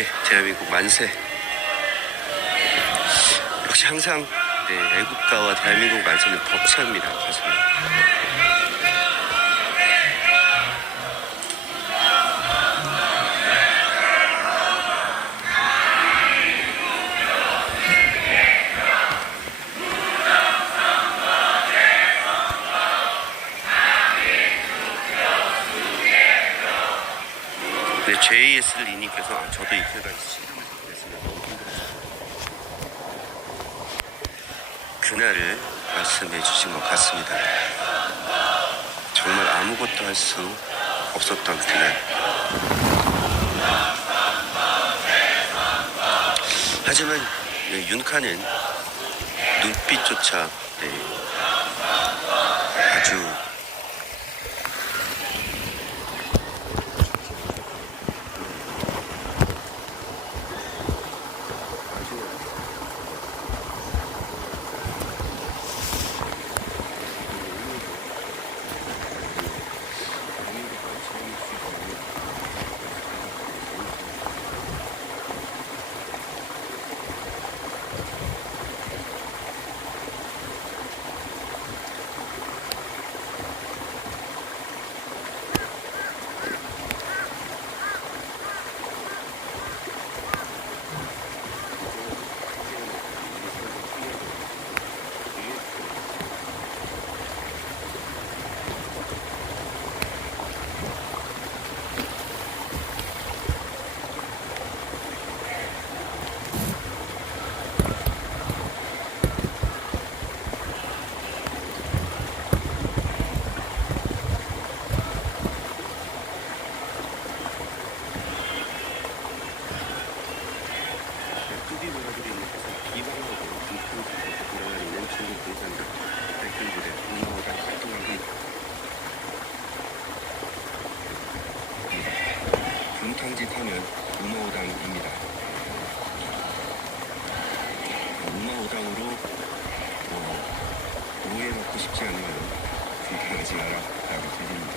예, 대한민국 만세. 역시 항상 애국가와 대한민국 만세는 벅찹니다, 가슴에. JS 리님께서 저도 이틀간 시름을 접했으면 너무 힘들었어요. 그날을 말씀해 주신 것 같습니다. 정말 아무것도 할 수 없었던 그날. 하지만 윤카는 눈빛조차 아주 분탕짓하면 우마오당입니다. 우마오당으로 오해받고 싶지 않으면 분탕하지 마라 라고 들립니다.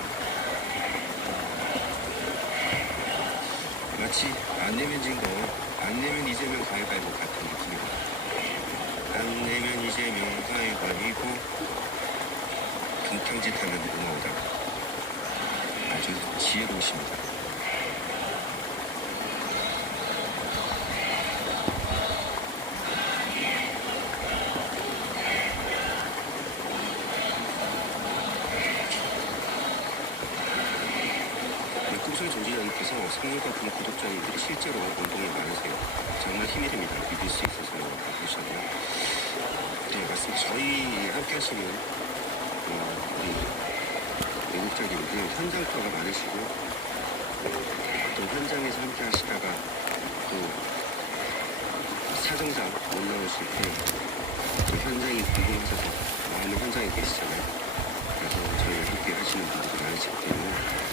마치 안 내면 진 거, 안 내면 이재명 가위바위보 같은 느낌입니다. 안 내면 이재명 가위바위보, 분탕짓하면 우마오당. 아주 지혜로우십니다. 꿈술 조지연께서 성일과 군 구독자님들이 실제로 운동이 많으세요. 정말 힘이 됩니다. 믿을 수 있어서 보셨네요. 네, 맞습니다. 저희 함께 하시는 우리 애국자님들 현장과가 많으시고 또 현장에서 함께 하시다가 또 사정상 못 나오실 때 현장이 궁금하셔서 마음의 현장에 계시잖아요. 그래서 저희와 함께 하시는 분들이 많으시기 때문에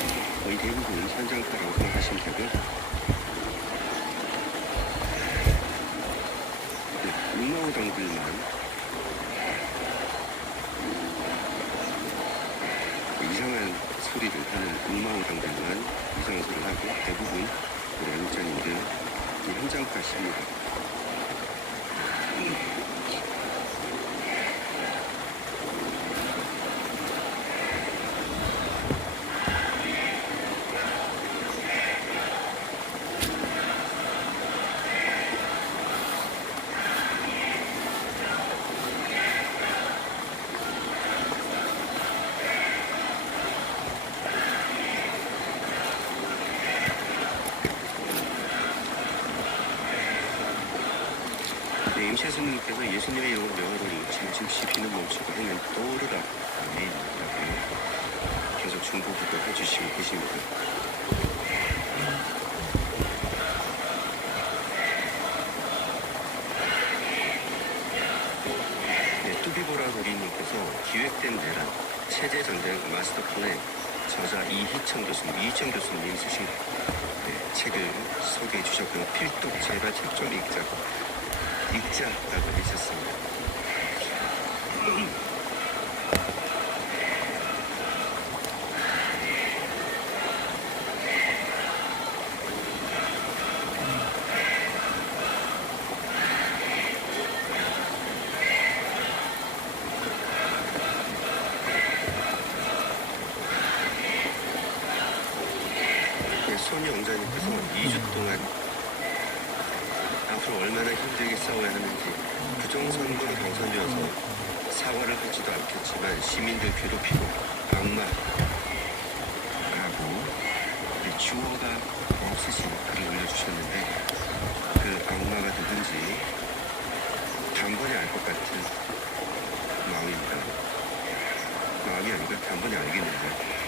거의 대부분 현장파라고 생각하시면 되고요. 우마오당들만 이상한 소리를 하는 우마오당들만 이상한 소리를 하고 대부분 우리 애국자님들 현장파십니다. 임채수님께서 예수님의 이름으로 명하노니 잠시 비는 멈추고 해는 떠오르라. 아멘. 라고 계속 중보기도 해주시고 계십니다. 네, 뚜비보라 도리님께서 기획된 내란, 체제전쟁 마스터플랜 저자 이희청 교수님이 쓰신 책을 소개해 주셨고요. 필독 제발 책 좀 읽자라고 해주셨습니다. 동안 앞으로 얼마나 힘들게 싸워야 하는지, 부정선거로 당선되어서 사과를 하지도 않겠지만 시민들 괴롭히고 악마라고 주어가 없으신 글을 올려주셨는데, 그 악마가 누군지 단번에 알 것 같은 마음입니다. 마음이 아니고 단번에 알겠는데,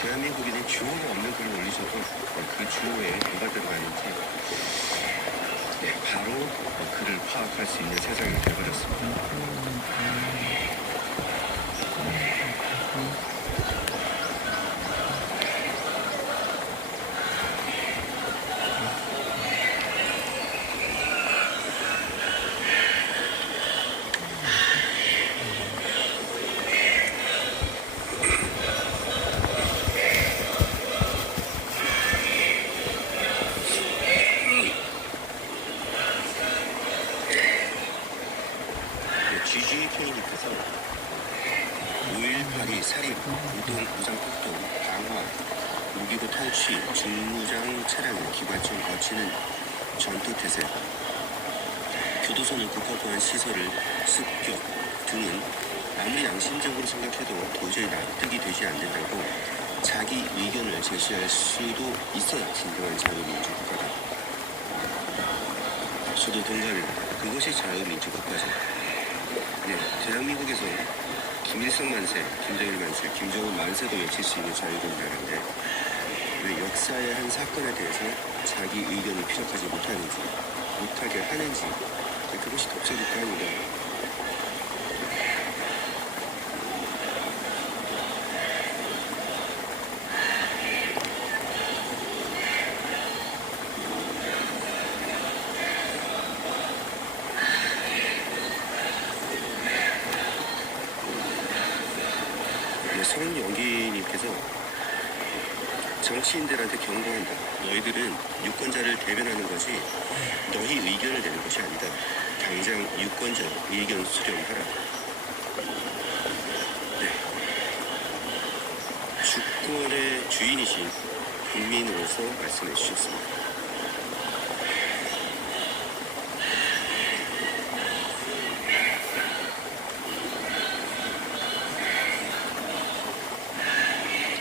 대한민국인은 주어가 없는 글을 올리셔도 그 주어에 뭐가 들어가는지 바로 글을 파악할 수 있는 세상이 되어버렸습니다. GGK님께서 5.18이 살인, 우동, 무장폭동, 방화, 무기고 탈취, 중무장 차량을 기관총 거치는 전투태세, 교도소는 국가보안 시설을 습격 등은 아무리 양심적으로 생각해도 도저히 납득이 되지 않는다고 자기 의견을 제시할 수도 있어야 진정한 자유민주국가다. 저도 동감입니다. 그것이 자유민주국가죠. 대한민국에서 김일성 만세, 김정일 만세, 김정은 만세도 외칠 수 있는 자유국가인데 왜 역사의 한 사건에 대해서 자기 의견을 피력하지 못하게 하는지, 그것이 독재국가입니다. 손영기님께서 정치인들한테 경고한다. 너희들은 유권자를 대변하는 것이 너희 의견을 내는 것이 아니다. 당장 유권자 의견 수렴하라. 주권의 주인이신 국민으로서 말씀해 주셨습니다.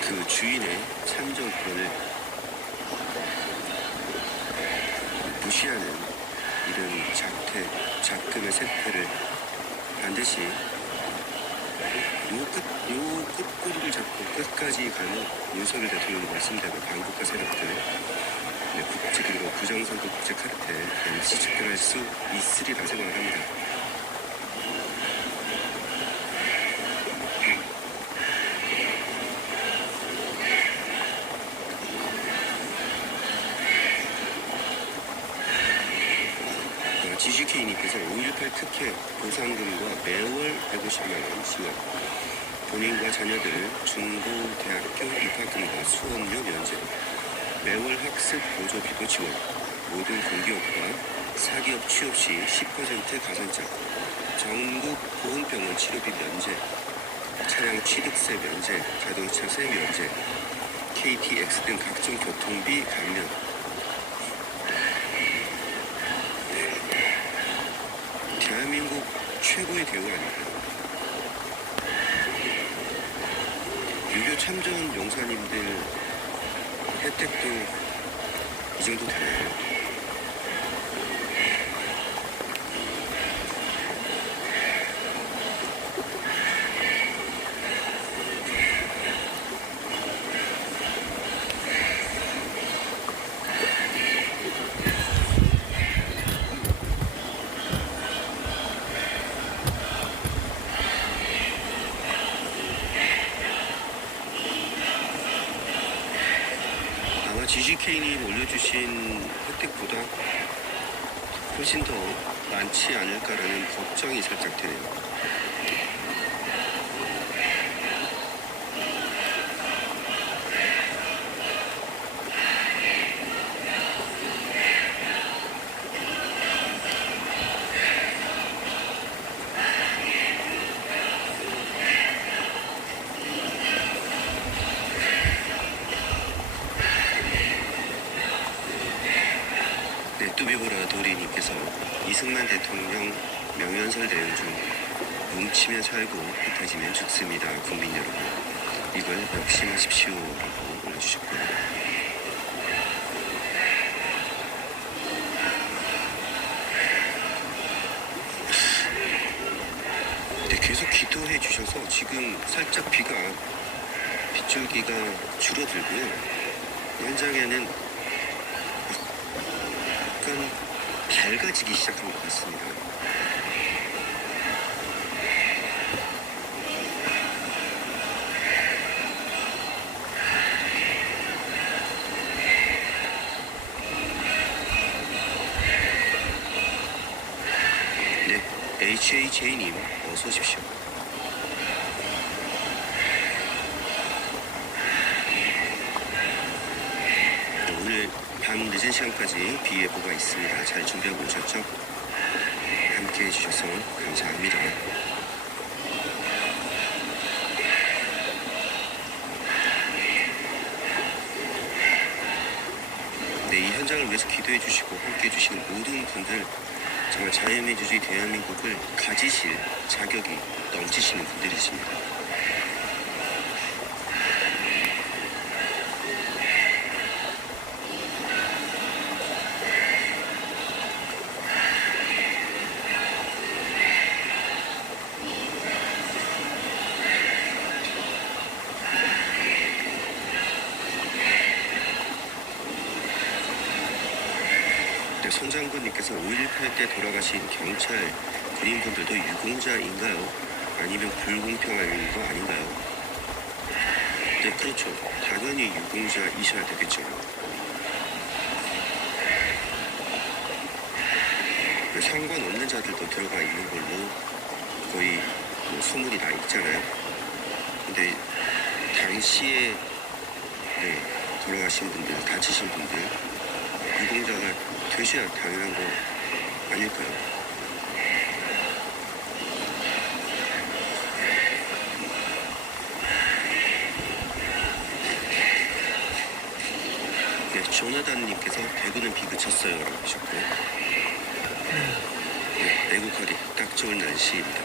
그 주인의 참정권을 무시하는 이런 작금의 세태를 반드시 요 끝꼬리를 잡고 끝까지 가는 윤석열 대통령 말씀대로 반국가 세력들, 그리고 부정선거 국제 카르텔 반드시 집결할 수 있으리라 생각을 합니다. GGK님께서 5.18 특혜 보상금과 매월 150만원 지원, 본인과 자녀들 중고대학교 입학금과 수업료 면제, 매월 학습 보조비도 지원, 모든 공기업과 사기업 취업 시 10% 가산점, 전국 보험병원 치료비 면제, 차량 취득세 면제, 자동차세 면제, KTX 등 각종 교통비 감면, 대한민국 최고의 대우 아닙니까? 유교 참전 용사님들 혜택도 이 정도 되나요? GGK님 올려주신 혜택보다 훨씬 더 많지 않을까라는 걱정이 살짝 되네요. 이승만 대통령 명연설 내용 중 뭉치면 살고 흩어지면 죽습니다. 국민 여러분, 이걸 명심하십시오라고 올려주셨고요. 네, 계속 기도해 주셔서 지금 살짝 빗줄기가 줄어들고요. 현장에는 약간 밝아지기 시작한 것 같습니다. 네, HAJ님 어서 오십시오. 오늘 밤 늦은 시간까지 비 예보가 있습니다. 잘 준비하고 오셨죠? 함께 해주셔서 감사합니다. 네, 이 현장을 위해서 기도해 주시고 함께 해주시는 모든 분들, 정말 자유민주주의 대한민국을 가지실 자격이 넘치시는 분들이십니다. 손 장군님께서 5.18 때 돌아가신 경찰 군인분들도 유공자인가요? 아니면 불공평한 거 아닌가요? 네, 그렇죠. 당연히 유공자이셔야 되겠죠. 상관없는 자들도 들어가 있는 걸로 거의 소문이 나 있잖아요. 근데 당시에 돌아가신 분들, 다치신 분들 유공자가 되셔야 당연한 거 아닐까요? 네, 조나단님께서 대구는 비 그쳤어요 라고 하셨고요. 네, 애국하기 딱 좋은 날씨입니다.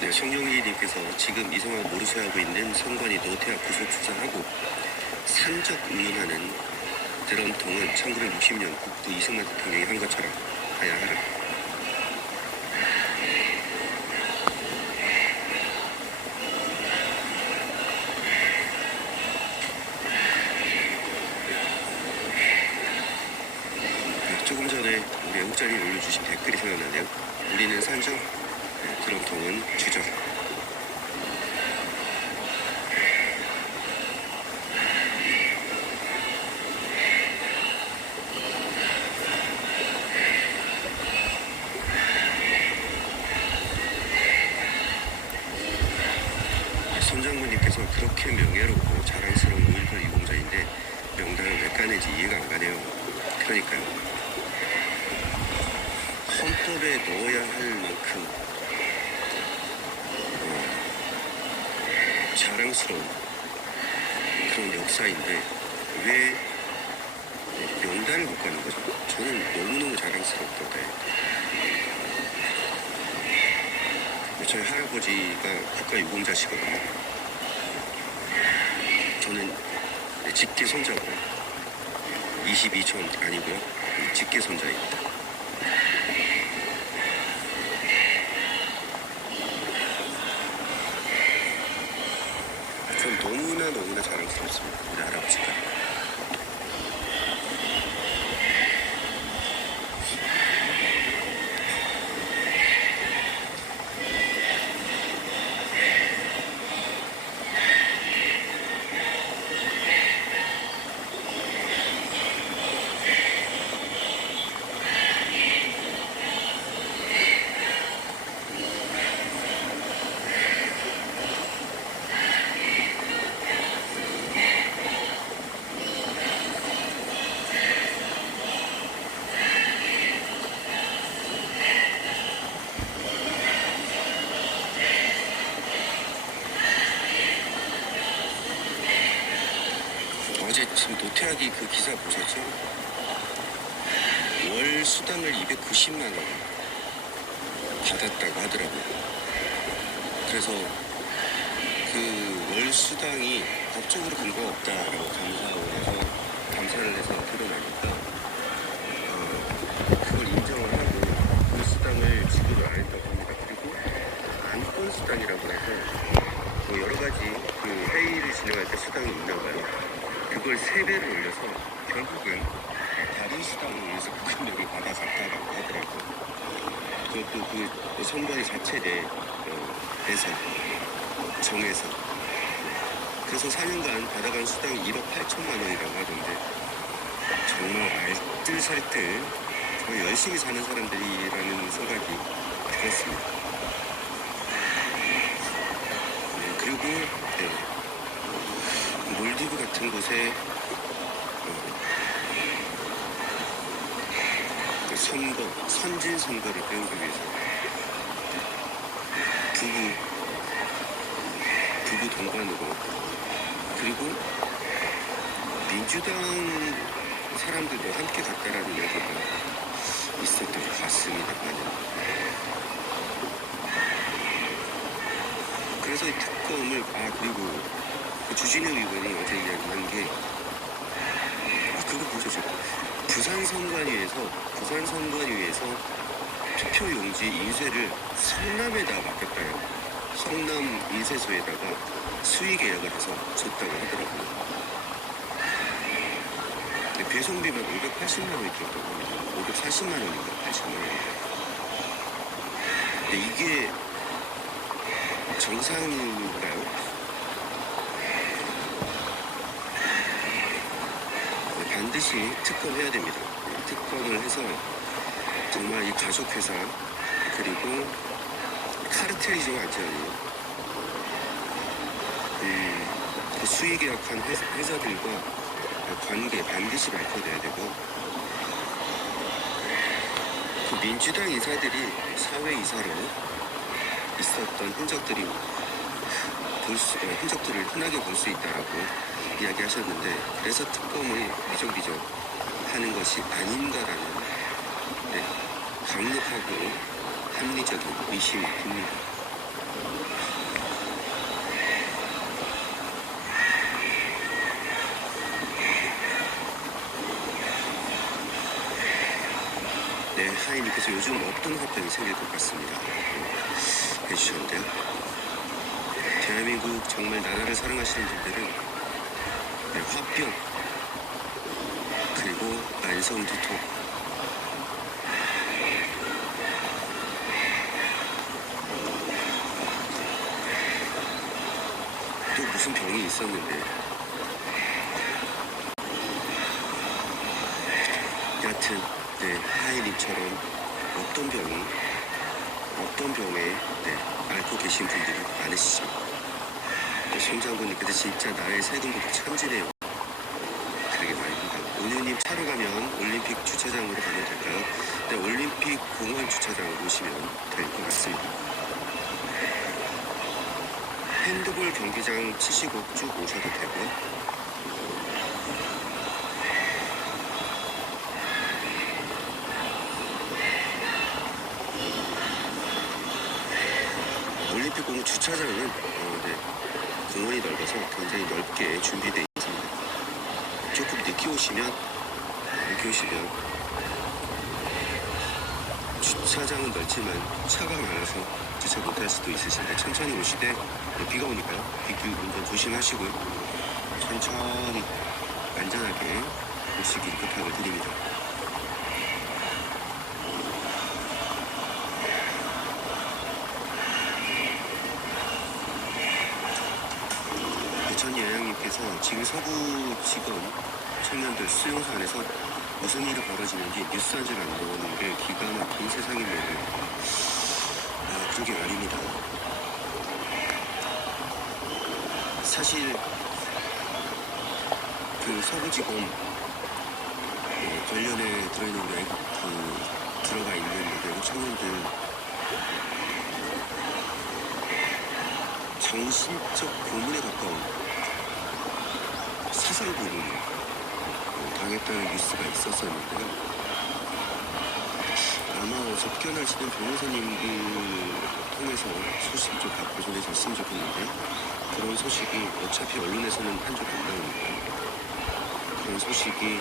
네, 송영희님께서 지금 이성하고 모르쇠하고 있는 선관위 노태학 구속 수사하고 산적 운운하는 드럼통은 1960년 국부 이승만 대통령이 한 것처럼 하야 하라. 네, 조금 전에 우리 애국자님 올려주신 댓글이 생각나네요. 우리는 산적, 드럼통은 주적. 손장군님께서 그렇게 명예롭고 자랑스러운 5.18 유공자인데 명단을 왜 까는지 이해가 안 가네요. 그러니까요. 헌법에 넣어야 할 만큼 자랑스러운 그런 역사인데 왜 명단을 못 가는 거죠? 저는 너무너무 자랑스럽던데. 저희 할아버지가 국가유공자시거든요. 저는 직계손자고요. 22촌 아니고요. 직계손자입니다. 전 너무나 자랑스럽습니다. 우리 할아버지가. 어제 지금 노태학이 그 기사 보셨죠? 월 수당을 290만 원 받았다고 하더라고요. 그래서 그 월 수당이 법적으로 근거가 없다라고 감사원에서 감사를 해서 드러나니까 그걸 인정을 하고 그 수당을 지급을 안 했다고 합니다. 그리고 안건 수당이라고 해서 뭐 여러 가지 그 회의를 진행할 때 수당이 있나 봐요. 그걸 3배를 올려서 결국은 다른 수당을 올려서 그 금액을 받아갔다라고 하더라고요. 그것도 그 선관위 자체 내에서 정해서. 그래서 4년간 받아간 수당이 1억 8천만 원이라고 하던데 정말 알뜰살뜰 정말 열심히 사는 사람들이라는 생각이 들었습니다. 네, 그리고 몰디브 같은 곳에 선진 선거를 배우기 위해서 부부 동반으로 그리고 민주당 사람들도 함께 갔다라는 얘기가 있었던 것 같습니다. 그래서 이 특검을 그리고 그 주진우 의원이 어제 이야기한 게 그거 보셨죠? 부산 선관위에서 투표용지 인쇄를 성남에다 맡겼다요. 성남 인쇄소에다가 수의 계약을 해서 줬다고 하더라고요. 근데 배송비만 580만 원이 들었다고 합니다. 540만 원인가 80만 원. 근데 이게 정상인가요? 반드시 특검해야 됩니다. 특검을 해서 정말 이 가족회사 그리고 카르텔이죠 완전히 그 수의 계약한 회사들과 관계 반드시 밝혀내야 되고 그 민주당 인사들이 사회이사로 있었던 흔적들을 흔하게 볼 수 있다라고 이야기하셨는데 그래서 특검을 비정비정 하는 것이 아닌가라는 강력하고 합리적인 의심이 듭니다. 네, 하이님께서 요즘 어떤 화병이 생길 것 같습니다. 해주셨는데요. 대한민국 정말 나라를 사랑하시는 분들은 화병 그리고 만성 두통 또 무슨 병이 있었는데 여하튼 하이님처럼 어떤 병에 앓고 계신 분들이 많으시죠. 손장군님께서 진짜 나의 세금 도둑 천지네요. 그러게 말입니다. 은유님 차로 가면 올림픽 주차장으로 가면 될까요? 네, 올림픽 공원 주차장으로 오시면 될 것 같습니다. 핸드볼 경기장 치시고 쭉 오셔도 되고요. 올림픽 공원 주차장은 공원이 넓어서 굉장히 넓게 준비되어 있습니다. 조금 늦게 오시면 주차장은 넓지만 차가 많아서 주차 못할 수도 있으신데 천천히 오시되 비가 오니까요. 빗길 운전 조심하시고요. 천천히 안전하게 오시길 부탁을 드립니다. 예양님께서 지금 서구지검 청년들 수용소 안에서 무슨 일이 벌어지는지 뉴스 한 줄 안 나오는 게 기가 막힌 세상이네요. 그러게 말입니다. 사실 그 서구지검 관련에 들어있는 들어가 있는 외국 청년들 정신적 고문에 가까운 사살범을 당했다는 뉴스가 있었었는데요. 아마 접견하시는 변호사님들 통해서 소식이 좀 갖고 전해졌으면 좋겠는데, 그런 소식이 어차피 언론에서는 한 적 안 나오니까 그런 소식이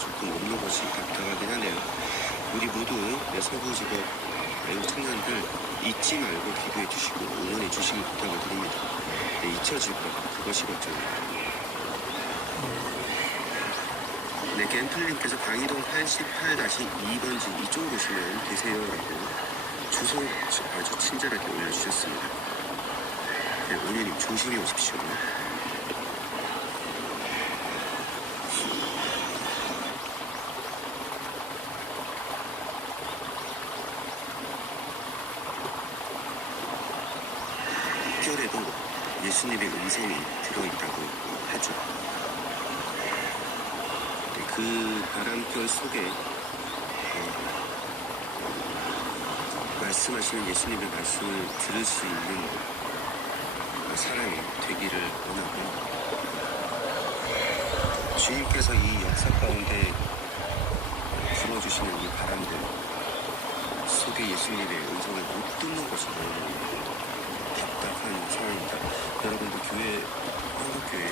조금 없는 것이 답답하긴 하네요. 우리 모두 서부지법 외국 청년들 잊지 말고 기도해 주시고 응원해 주시길 부탁을 드립니다. 잊혀질 것, 그것이 걱정입니다. 네, 겐틀님께서 강의동 88-2번지 이쪽으로 오시면 되세요라고 주소 아주 친절하게 올려주셨습니다. 네, 오늘님 조심히 오십시오. 흡결에도 예수님의 음성이 들어있다고 하죠. 네, 그 바람결 속에 말씀하시는 예수님의 말씀을 들을 수 있는 사람이 되기를 원하고, 주님께서 이 역사 가운데 불어주시는 이 바람들 속에 예수님의 음성을 못 듣는 것이 너무 답답한 상황입니다. 여러분도 교회, 한국교회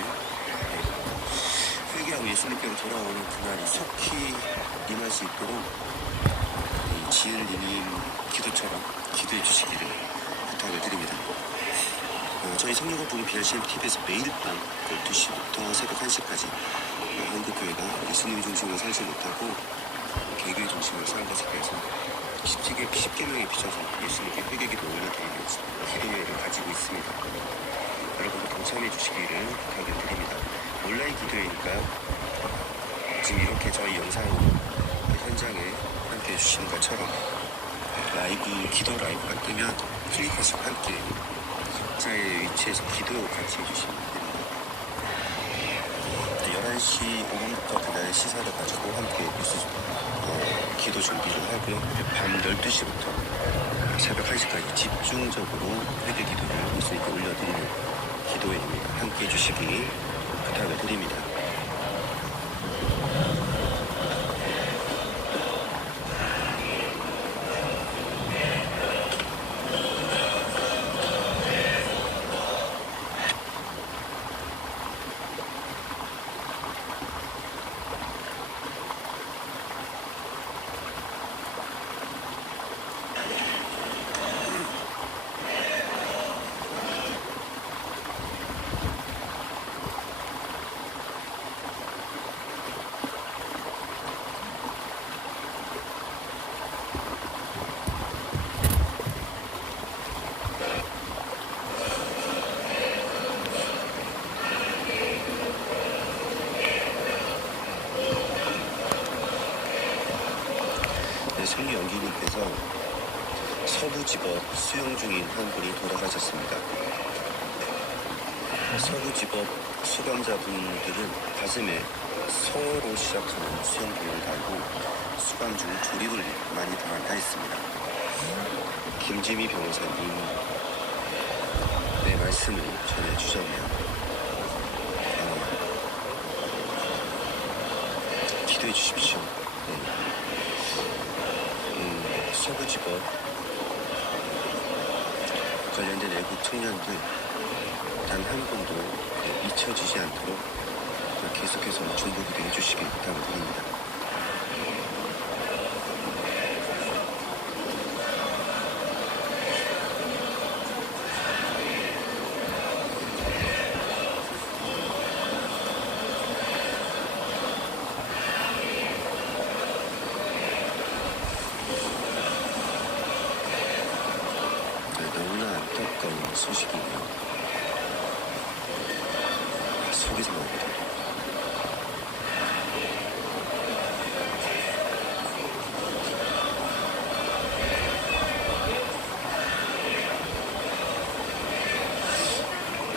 회개하고 예수님께로 돌아오는 그날이 속히 임할 수 있도록 이 지은리님 기도처럼 기도해 주시기를 부탁을 드립니다. 저희 성령과 부흥 BRCM TV에서 매일 밤 12시부터 새벽 1시까지 한국교회가 예수님 중심으로 살지 못하고 개교의 중심으로 살고 싶어서 10계명에 비춰서 예수님께 회개기도 올려드리는 기도회를 가지고 있습니다. 여러분도 동참해 주시기를 부탁을 드립니다. 온라인 기도회니까 지금 이렇게 저희 영상 현장에 함께 해주시는 것처럼 기도 라이브가 뜨면 클릭하시고 함께 각자의 위치에서 기도 같이 해주시면 됩니다. 11시 5분부터 그날 시사를 가지고 함께 기도 준비를 하고요. 밤 12시부터 새벽 1시까지 집중적으로 회개 기도를 예수님께 올려드리는 기도회입니다. 함께 해주시기 부탁을 드립니다. 승리 연기님께서 서부지법 수용 중인 한 분이 돌아가셨습니다. 서부지법 수감자분들은 가슴에 서로 시작하는 수용복을 달고 수감 중 조립을 많이 당한다 했습니다. 김지미 변호사님 내 말씀을 전해주셨네요. 기도해 주십시오. 서부지법 관련된 애국 청년들 단 한 분도 잊혀지지 않도록 계속해서 중보기도 해주시길 부탁을 드립니다. 너무나 안타까운 소식이고요. 속에서 나옵니다.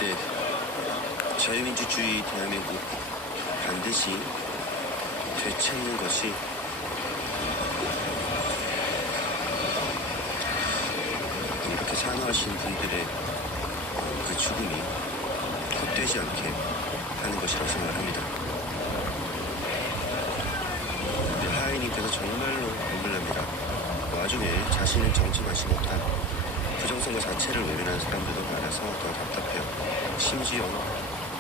네, 자유민주주의 대한민국 반드시 되찾는 것이 이렇게 산화하신 분들의 그 죽음이 헛되지 않게 하는 것이라고 생각합니다. 교수님께서 정말로 눈물납니다. 와중에 자신은 정치 관심 없다. 부정선거 자체를 외면하는 사람들도 많아서 더 답답해요. 심지어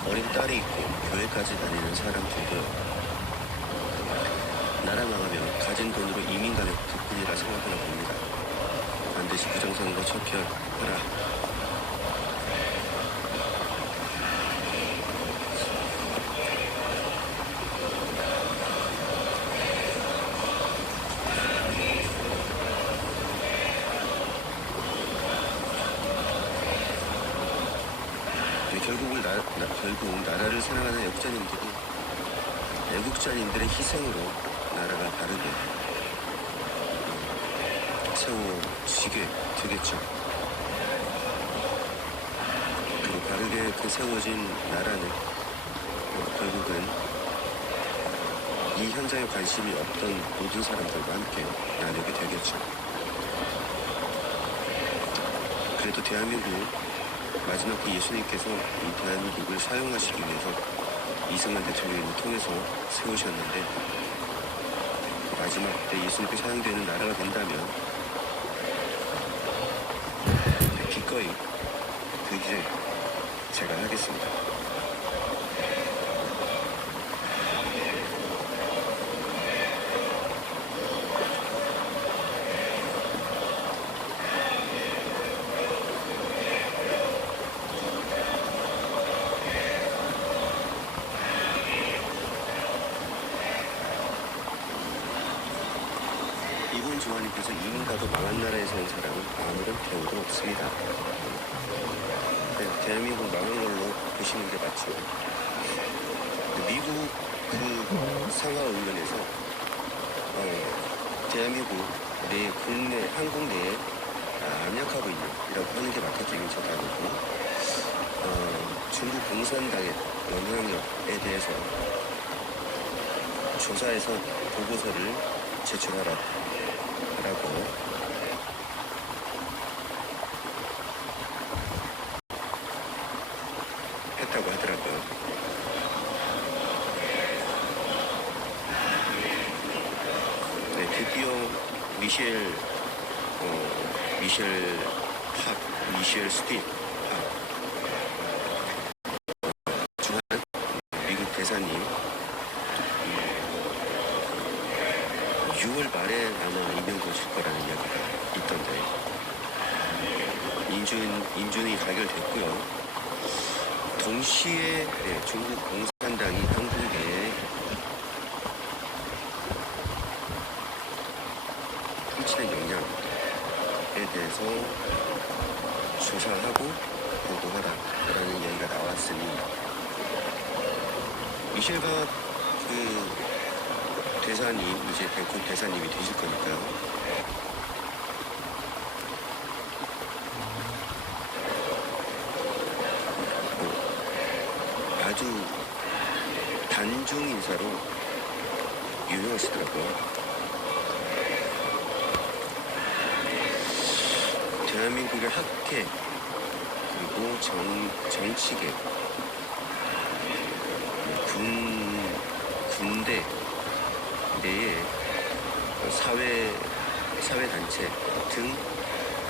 어린 딸이 있고 교회까지 다니는 사람들도요. 나라 망하면 가진 돈으로 이민 가면 그뿐이라 생각하나 봅니다. 반드시 부정선거 척결하라. 결국 나라를 사랑하는 역자님들이 애국자님들의 희생으로 나라가 바르게 세워지게 되겠죠. 그리고 바르게 그 세워진 나라는 결국은 이 현장에 관심이 없던 모든 사람들과 함께 나누게 되겠죠. 그래도 대한민국 마지막 그 예수님께서 이 대한민국을 사용하시기 위해서 이승만 대통령을 통해서 세우셨는데 마지막 때 예수님께 사용되는 나라가 된다면 기꺼이 그 일을 제가 하겠습니다. 이분 조아님께서 이민 가도 망한 나라에 사는 사람은 아무런 배우도 없습니다. 네, 대한민국 망한 걸로 보시는 게 맞죠. 미국 그 상하의원에서 대한민국 내 국내 한국 내에 압력하고 있는 이라고 하는 게 맞겠지만 저도 아니고 중국 공산당의 영향력에 대해서 조사해서 보고서를 제출하라고 했다고 하더라고요. 네, 드디어 미셸 스틱 주한 미국 대사님 6월 말에 아마 임명되실 거라는 이야기가 있던데 인준이 가결됐고요. 동시에 중국 공산당이 한국 내에 끼치는 영향에 대해서 조사하고 보도하라라는 이야기가 나왔으니 미셸과 그 대사님 이제 곧 대사님이 되실 거니까요. 아주 단중 인사로 유명하시더라고요. 대한민국의 학계 그리고 정치계 군대 내에 사회단체 등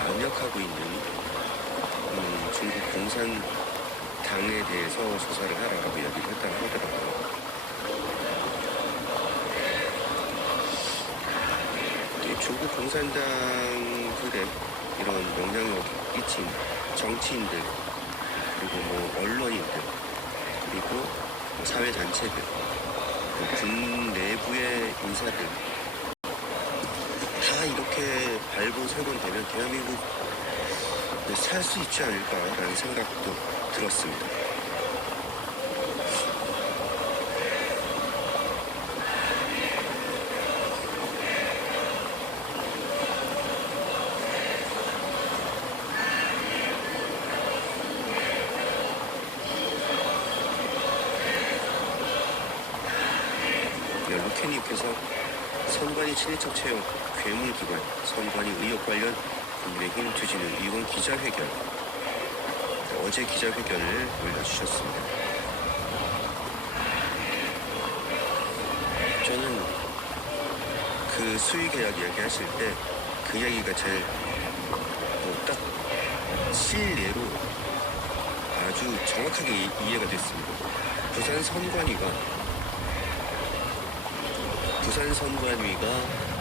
압력하고 있는 중국 공산당에 대해서 조사를 하라고 이야기를 했다고 하더라고요. 중국 공산당들의 이런 영향력 끼친 정치인들 그리고 언론인들 그리고 사회단체들 군 내부의 인사들 다 이렇게 발본설본되면 대한민국 살 수 있지 않을까라는 생각도 들었습니다. 로켓님께서 선관위 친인척 채용 괴물기관 선관위 의혹 관련 국민의힘 주진우 의원 기자회견 어제 기자회견을 올려주셨습니다. 저는 그 그 수의 계약 이야기하실 때 그 이야기가 제일 딱 실례로 아주 정확하게 이해가 됐습니다. 부산 선관위가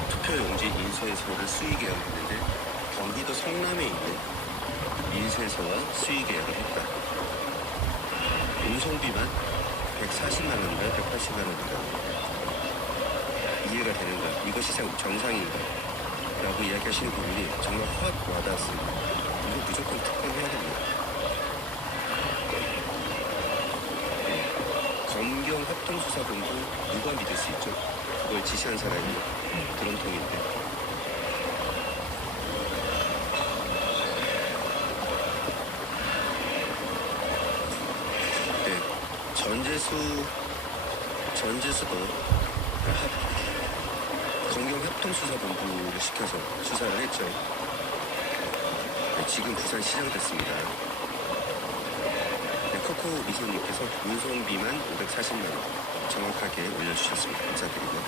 투표용지 인쇄소를 수의 계약했는데 경기도 성남에 있는 인쇄소와 수의 계약을 했다. 운송비만 140만 원인가 180만 원인가 이해가 되는가? 이것이 정상인가? 라고 이야기하시는 부분이 정말 확 와닿았습니다. 이거 무조건 특검해야 됩니다. 검경합동수사본부 누가 믿을 수 있죠? 그걸 지시한 사람이 드럼통인데. 네, 전재수도 검경합동수사본부를 시켜서 수사를 했죠. 네, 지금 부산시장 됐습니다. 네, 코코 미소님께서 운송비만 540만 원 정확하게 올려주셨습니다. 감사드리고요.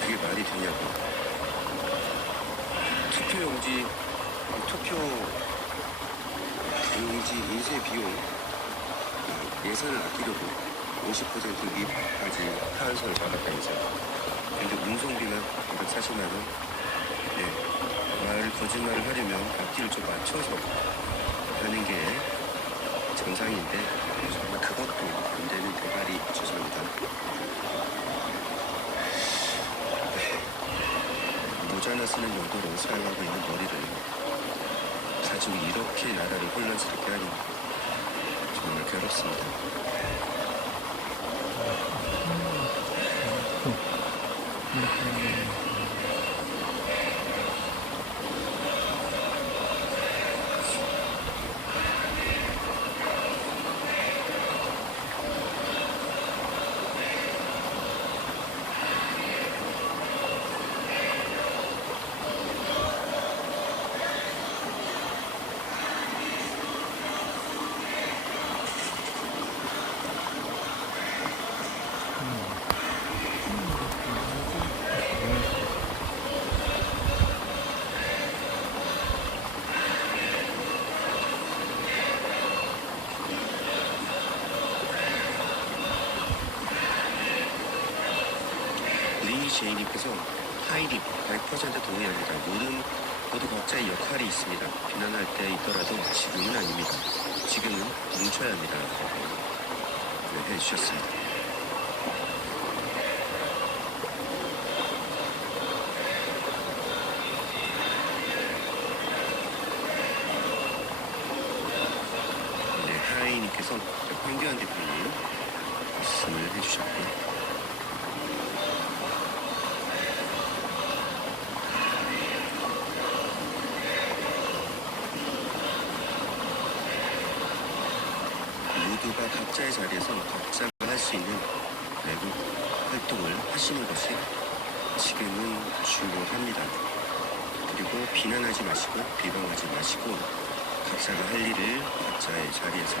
그게 말이 되냐고. 투표용지 인쇄 비용 예산을 아끼려고 50% 미까지 하한선을 받았다면서요. 근데 운송비만 240만 원. 네, 거짓말을 하려면 앞뒤를 좀 맞춰서 하는 게 정상인데 정말 그것도 안 되는 대가리 죄송합니다. 네, 모자나 쓰는 용도로 사용하고 있는 머리를 가지고 이렇게 나라를 혼란스럽게 하니 정말 괴롭습니다. 제이님께서 하이립 100% 동의합니다. 모두 각자의 역할이 있습니다. 비난할 때 있더라도 지금은 아닙니다. 지금은 뭉쳐야 합니다. 네, 해주셨습니다. 네, 하이님께서 황교안 대표님 말씀을 해주셨고 모두가 각자의 자리에서 각자가 할 수 있는 외국 활동을 하시는 것이 지금은 중요합니다. 그리고 비난하지 마시고 비방하지 마시고 각자가 할 일을 각자의 자리에서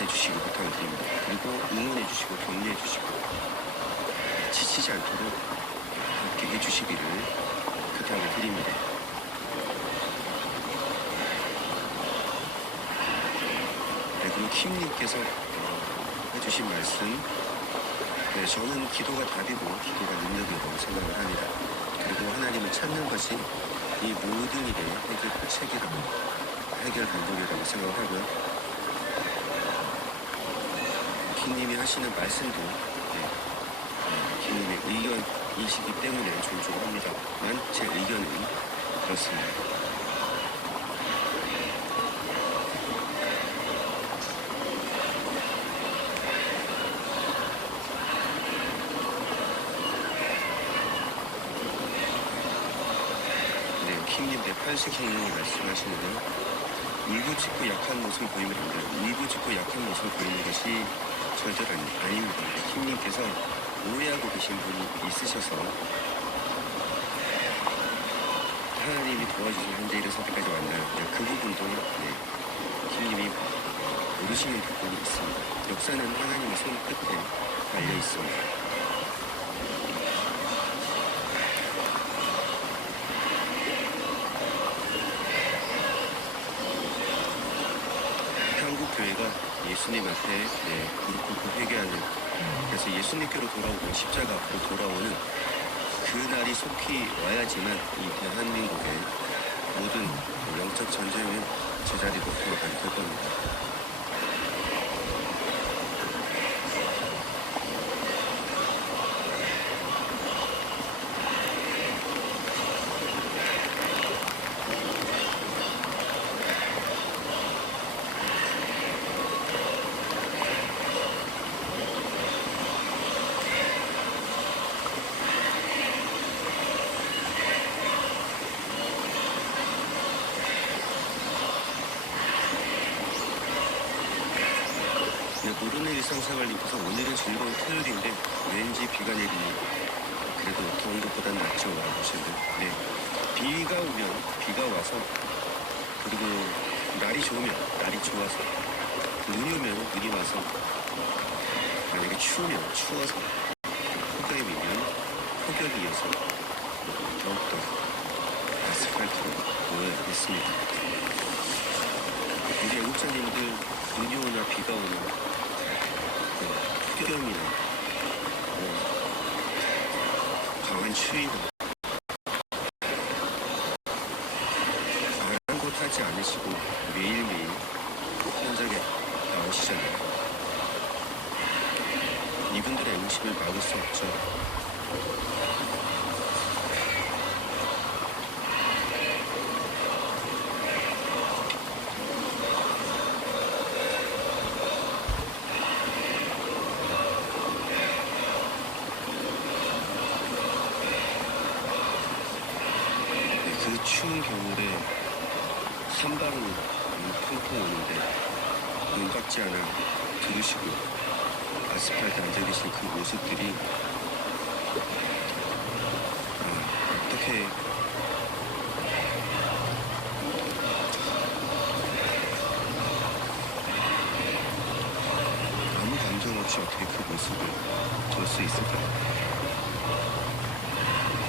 해주시고 부탁을 드립니다. 그리고 응원해 주시고 격려해 주시고 지치지 않도록 함께 해주시기를 부탁을 드립니다. 네, 그리고 킴님께서 해주신 말씀, 네, 저는 기도가 답이고 기도가 능력이라고 생각을 합니다. 그리고 하나님을 찾는 것이 이 모든 일의 해결 방법이라고 생각을 하고요. 킴님이 하시는 말씀도 킴님의 의견이시기 때문에 존중합니다만 제 의견은 그렇습니다. 킴님 내8식 형님이 말씀하시는 건 울고 짓고 약한 모습을 보이면 안 돼요. 울고 짓고 약한 모습을 보이는 것이 절대로 아닙니다. 킴님께서 오해하고 계신 분이 있으셔서 하나님이 도와주신 현재 이르서기까지 왔나요? 네, 그 부분도 예수님이 모르시는 부분이 있습니다. 역사는 하나님의 손 끝에 달려 있습니다. 한국 교회가 예수님 앞에 무릎 꿇고 회개하는, 그래서 예수님께로 돌아오고 십자가 앞으로 돌아오는 그날이 속히 와야지만 이 대한민국의 모든 영적 전쟁은 제자리로 돌아가게 될 겁니다. 모르는 일상생활을 입고서 오늘은 즐거운 토요일인데 왠지 비가 내리니 그래도 더운 것보단 낫죠 라고 하시는데, 비가 오면 비가 와서, 그리고 날이 좋으면 날이 좋아서, 눈이 오면 눈이 와서, 만약에 추우면 추워서, 폭염이면 폭염이 이어서 더욱더 아스팔트로 보여야겠습니다. 우리 애국자님들 눈이 오나 비가 오나 폭염이나 강한 추위나 아랑곳하지 않으시고 매일매일 현장에 나오시잖아요. 이분들의 애국심을 막을 수 없죠. 그 추운 겨울에 산바람이 펑펑 오는데 눈 깜지 않아 들으시고 아스팔트 앉아 계신 그 모습들이 어떻게 아무 감정 없이 어떻게 그 모습을 볼 수 있을까요?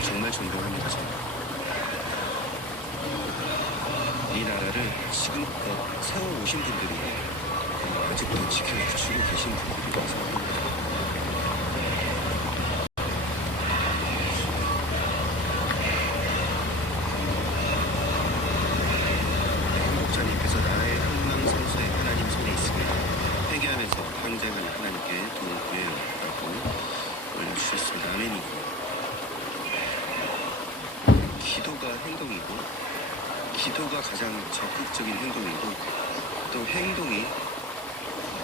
정말 존경합니다. 저는 이 나라를 지금껏 세워오신 분들이 아직도 지켜주고 계신 분들이라서 한국자님께서 나라의 흥망성쇠 하나님 손에 있습니다. 회개하면서 항쟁하는 하나님께 도움 구해요 라고 올려주셨습니다. 아멘이. 기도가 행동이고, 기도가 가장 적극적인 행동이고, 또 행동이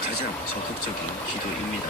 가장 적극적인 기도입니다.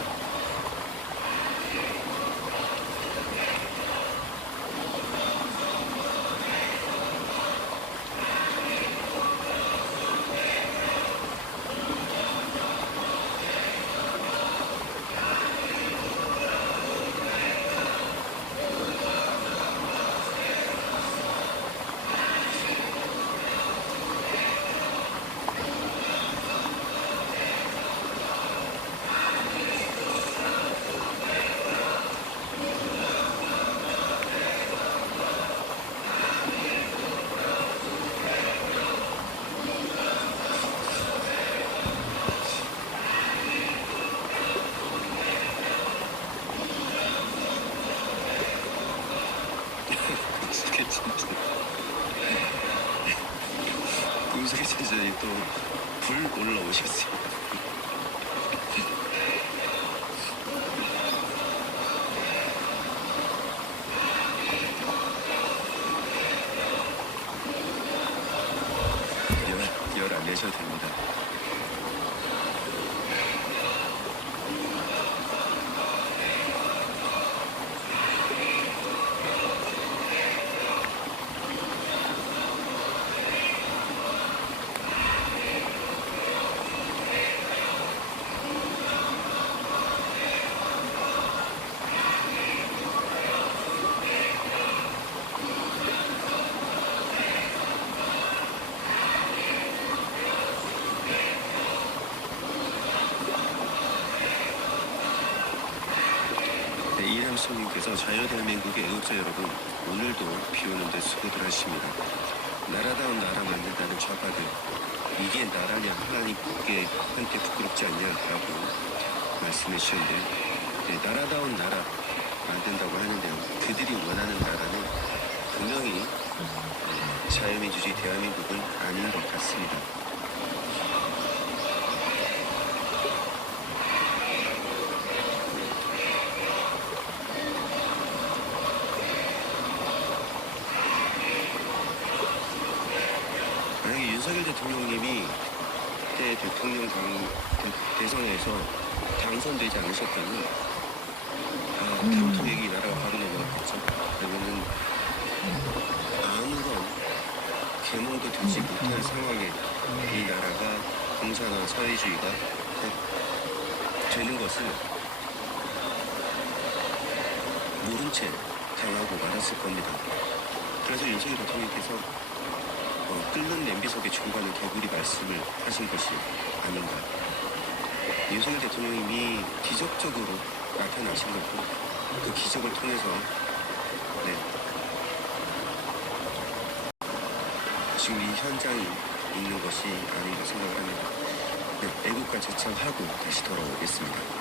금세 제자리 또 불 올라오셨어요. 열 안 내셔도 됩니다. 대통령께서 자유대한민국의 애국자 여러분, 오늘도 비오는데 수고들 하십니다. 나라다운 나라 만든다는 좌파들, 이게 나라냐 하나님께 한테 부끄럽지 않냐라고 말씀해 주셨는데, 네, 나라다운 나라 만든다고 하는데요. 그들이 원하는 나라는 분명히 자유민주주의 대한민국은 아닌 것 같습니다. 만약에 윤석열 대통령님이 그때 대선에서 당선되지 않으셨다면 다음부터 얘기 나라가 바로 넘어갔겠죠. 그러면은 아무런 개몽도 되지 못할 상황에 이 나라가 공산화 사회주의가 되는 것을 모른 채 당하고 말았을 겁니다. 그래서 윤석열 대통령께서 끓는 냄비 속에 죽어가는 개구리 말씀을 하신 것이 아닌가. 윤석열 대통령님이 기적적으로 나타나신 것도 그 기적을 통해서 지금 이 현장에 있는 것이 아닌가 생각을 합니다. 애국가 제청하고 다시 돌아오겠습니다.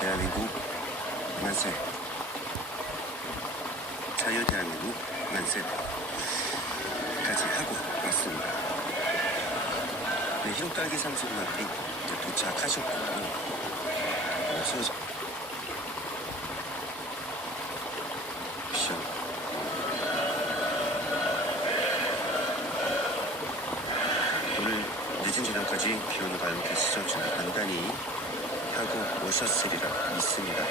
대한민국 만세. 자유 대한민국 만세. 까지 하고 왔습니다. 네, 히로딸기 상수님이 도착하셨고, 어서 오십시오. 오늘 늦은 저녁까지 비오는 가요케 시절 준비 간단히 하고 오셨으리라 믿습니다.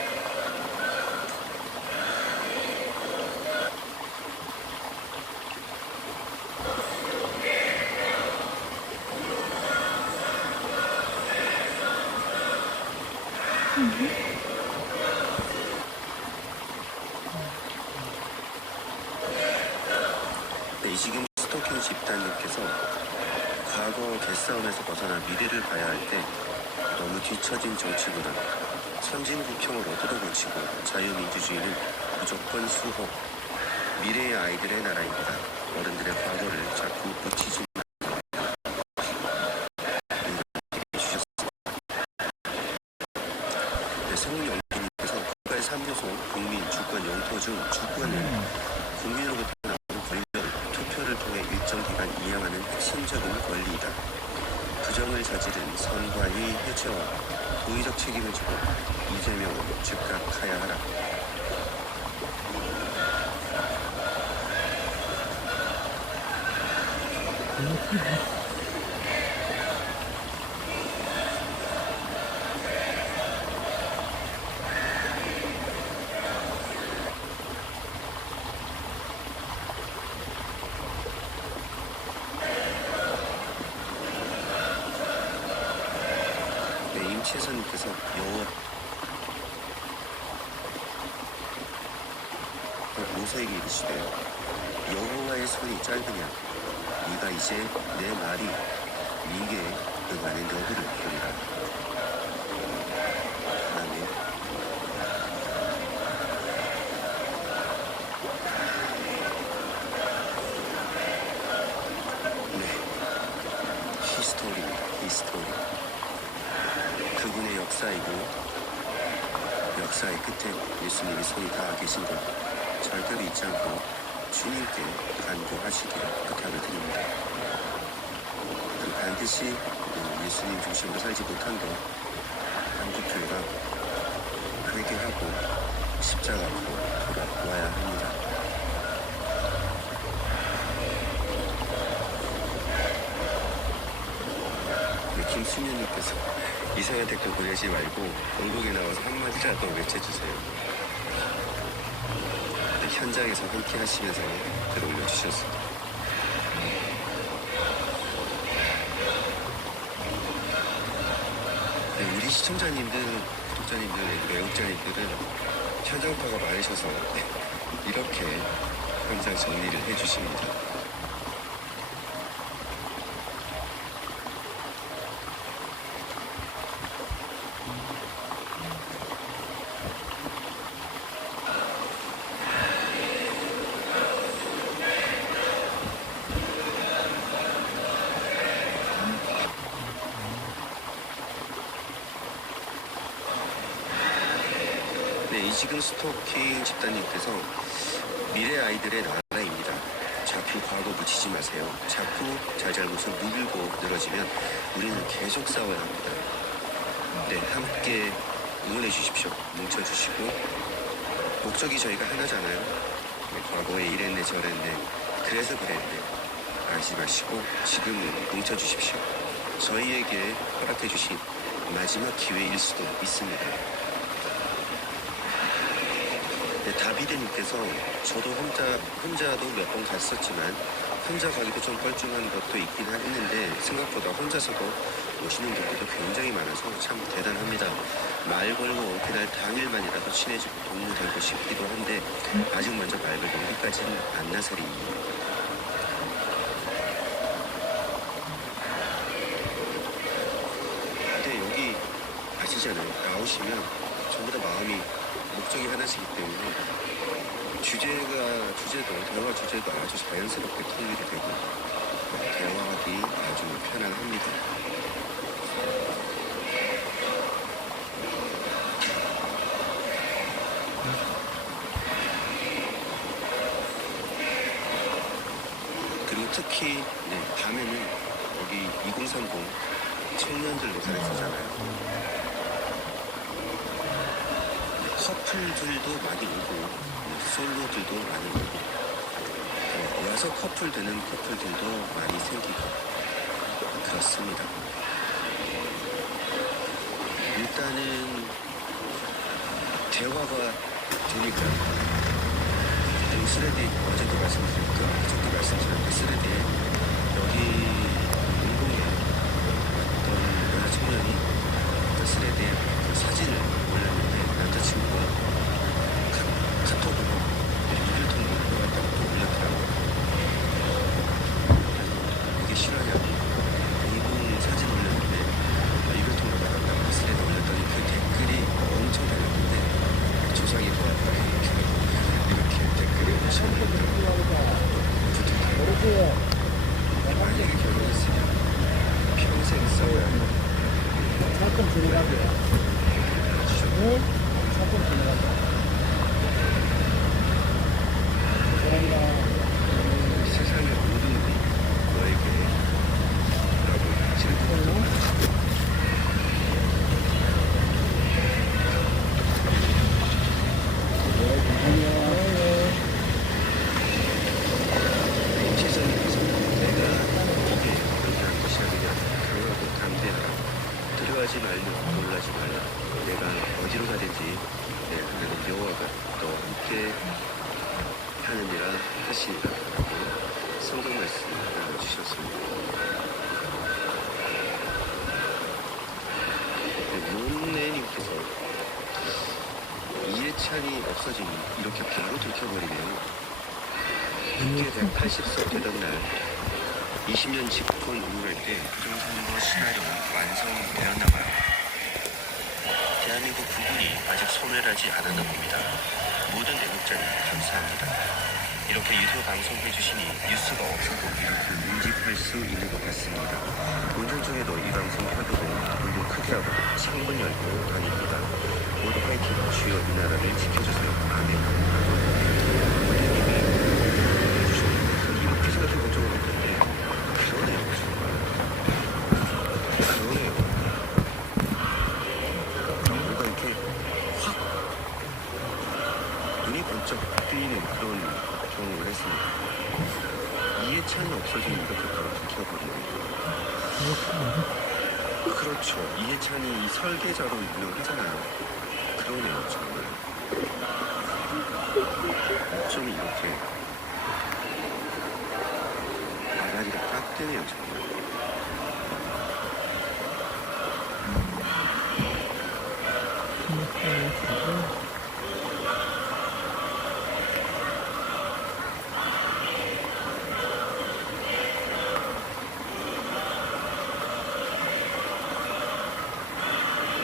네, 지금 스토킹 집단님께서 과거 개싸움에서 벗어나 미래를 봐야 할 때 너무 뒤처진 정치구나. 선진국형으로 뜯어고치고 자유민주주의는 무조건 수호. 미래의 아이들의 나라입니다. 어른들의 과거를 자꾸 묻히지 주셨습니다. 네, 성영기님께서 국가의 3요소 국민, 주권, 영토 중 주권은 국민으로부터 나오는 권력을 투표를 통해 일정 기간 이양하는 핵심적인 권리이다. 부정을 저지른 선관위 해체와 도의적 책임을 지고 이재명을 즉각하야 하라. 네, 임채선님께서 모세에게 이르시되 여호와의 손이 짧으냐 네가 이제 내 말이 네게 응하는 여부를 보리라. 아멘. 네, 히스토리입니다. 히스토리. 그분의 역사이고 역사의 끝에 예수님의 손이 닿아 계신 것 절대로 잊지 않고 주님께 간구하시기를 부탁을 드립니다. 그리고 반드시 예수님 중심으로 살지 못한 것 한국교회가 회개하고 십자가로 돌아와야 합니다. 네, 김수현님께서 이상한 댓글 보내지 말고 공복에 나와서 한마디라도 외쳐주세요. 현장에서 함께 하시면서 글 올려주셨습니다. 네, 우리 시청자님들, 구독자님들, 애국자님들은 현장파가 많으셔서 이렇게 항상 정리를 해주십니다. 네, 이지금 스토킹 집단님께서 미래 아이들의 나라입니다. 자꾸 과거 묻히지 마세요. 자꾸 잘잘못을 물고 늘어지면 우리는 계속 싸워야 합니다. 네, 함께 응원해 주십시오. 뭉쳐주시고 목적이 저희가 하나잖아요. 네, 과거에 이랬네 저랬네 그래서 그랬네 알지 마시고 지금은 뭉쳐주십시오. 저희에게 허락해 주신 마지막 기회일 수도 있습니다. 네, 다비드님께서 저도 혼자도 몇 번 갔었지만 혼자 가기도 좀 뻘쭘한 것도 있긴 했는데 생각보다 혼자서도 오시는 분들도 굉장히 많아서 참 대단합니다. 말 걸고 그날 당일만이라도 친해지고 동무 되고 싶기도 한데 아직 먼저 말 걸고 우리까지는 안 나서리. 근데 여기 아시잖아요. 나오시면 전부 다 마음이 목적이 하나시기 때문에 대화 주제도 아주 자연스럽게 통일이 되고 대화하기 아주 편안합니다. 그리고 특히 밤에는 우리 2030 청년들도 가르치잖아요. 커플들도 많이 오고 솔로들도 많이 오고 와서 커플 되는 커플들도 많이 생기고 그렇습니다. 일단은 대화가 되니까 스레디 어제도 말씀드렸고 어제도 말씀드렸는데 스레디에 여기 운동에 어떤 여자 청년이 스레디에 그 사진을 올렸는데 남자친구가 카톡으로 리뷰를 통보를 해왔다고 또 올렸더라고요. 그래서 이게 실화냐고 공공 사진 올렸는데 리뷰를 통보를 받았다고 스레디 올렸더니 그 댓글이 엄청 달렸는데 조상이 좋았다 이렇게 댓글이 엄청 붙었더라고요. 만약에 결혼했으면 평생 써야 사건 진행하고요. 사건 진행하고요. 세상의 모든 일이 너에게 라고 지금 인체적인 모습 내가 이게 얘기한 것이 아니냐 강하고 담대하라 두려워하지 말고 놀라지 말라 내가 어디로 가든지 하나님 여호와가 또 함께 하느니라 하시니라 라고 성경 말씀을 주셨습니다. 몬네님께서 이해찬이 없어지니 이렇게 바로 들켜버리네요. 국회 180석 되던 날 20년 집권 의원할 때 부정선거 시나리오는 완성되었나봐요. 대한민국 부군이 아직 소멸하지 않았나 봅니다. 모든 애국자님 감사합니다. 이렇게 유료 방송해주시니 뉴스가 없어도 이렇게 운집할 수 있는 것 같습니다. 운전 중에도 이 방송 켜두고 운동 크게 하고 창문 열고 다닙니다. 모두 화이팅! 주여 이 나라를 지켜주세요. 아멘. 이렇게 생각해본 적은 없는데 그러네요. 정말 그러네요. 뭔가 이렇게 확 눈이 번쩍 뜨이는 그런 경험을 했습니다. 이해찬이 없어지면 이렇게 바로 들켜버리네요. 그렇죠. 이해찬이 이 설계자로 유명하잖아요. 그러네요. 정말 어쩜 이렇게 아다리가 딱 뜨네요. 정말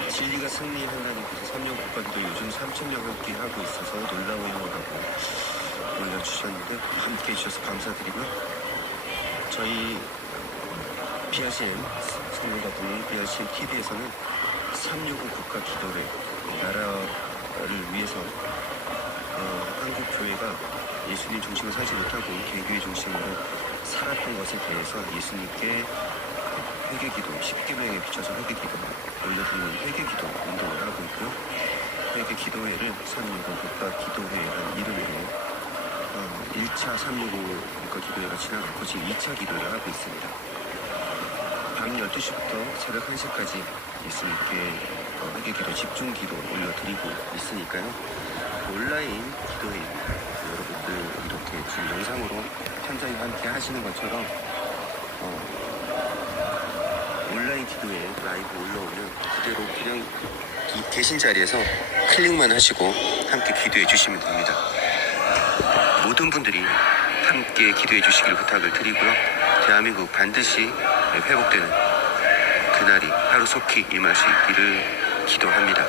진리가 승리한다님께서 3년 국가기도 요즘 3,000명 함께 하고 있어서 놀라워요라고 올려주셨는데 함께 해주셔서 감사드리고요. 저희 BRCM 성명가분이 BRCM TV에서는 365 국가기도회 나라를 위해서 한국 교회가 예수님 중심으로 살지 못하고 개교의 중심으로 살았던 것에 대해서 예수님께 회개기도, 10계명에 비춰서 회개기도 올려드리는 회개기도 운동을 하고 있고요. 회개기도회를 365 국가기도회라는 이름으로 1차 365 국가기도회가 지나갔고 지금 2차 기도회를 하고 있습니다. 밤 12시부터 새벽 1시까지 예수님께 회개기도, 집중기도 올려드리고 있으니까요. 온라인 기도회입니다. 여러분들 이렇게 지금 영상으로 현장에 함께 하시는 것처럼 온라인 기도에 라이브 올라오면 그대로 그냥 계신 자리에서 클릭만 하시고 함께 기도해 주시면 됩니다. 모든 분들이 함께 기도해 주시길 부탁을 드리고요. 대한민국 반드시 회복되는 그날이 하루속히 임할 수 있기를 기도합니다.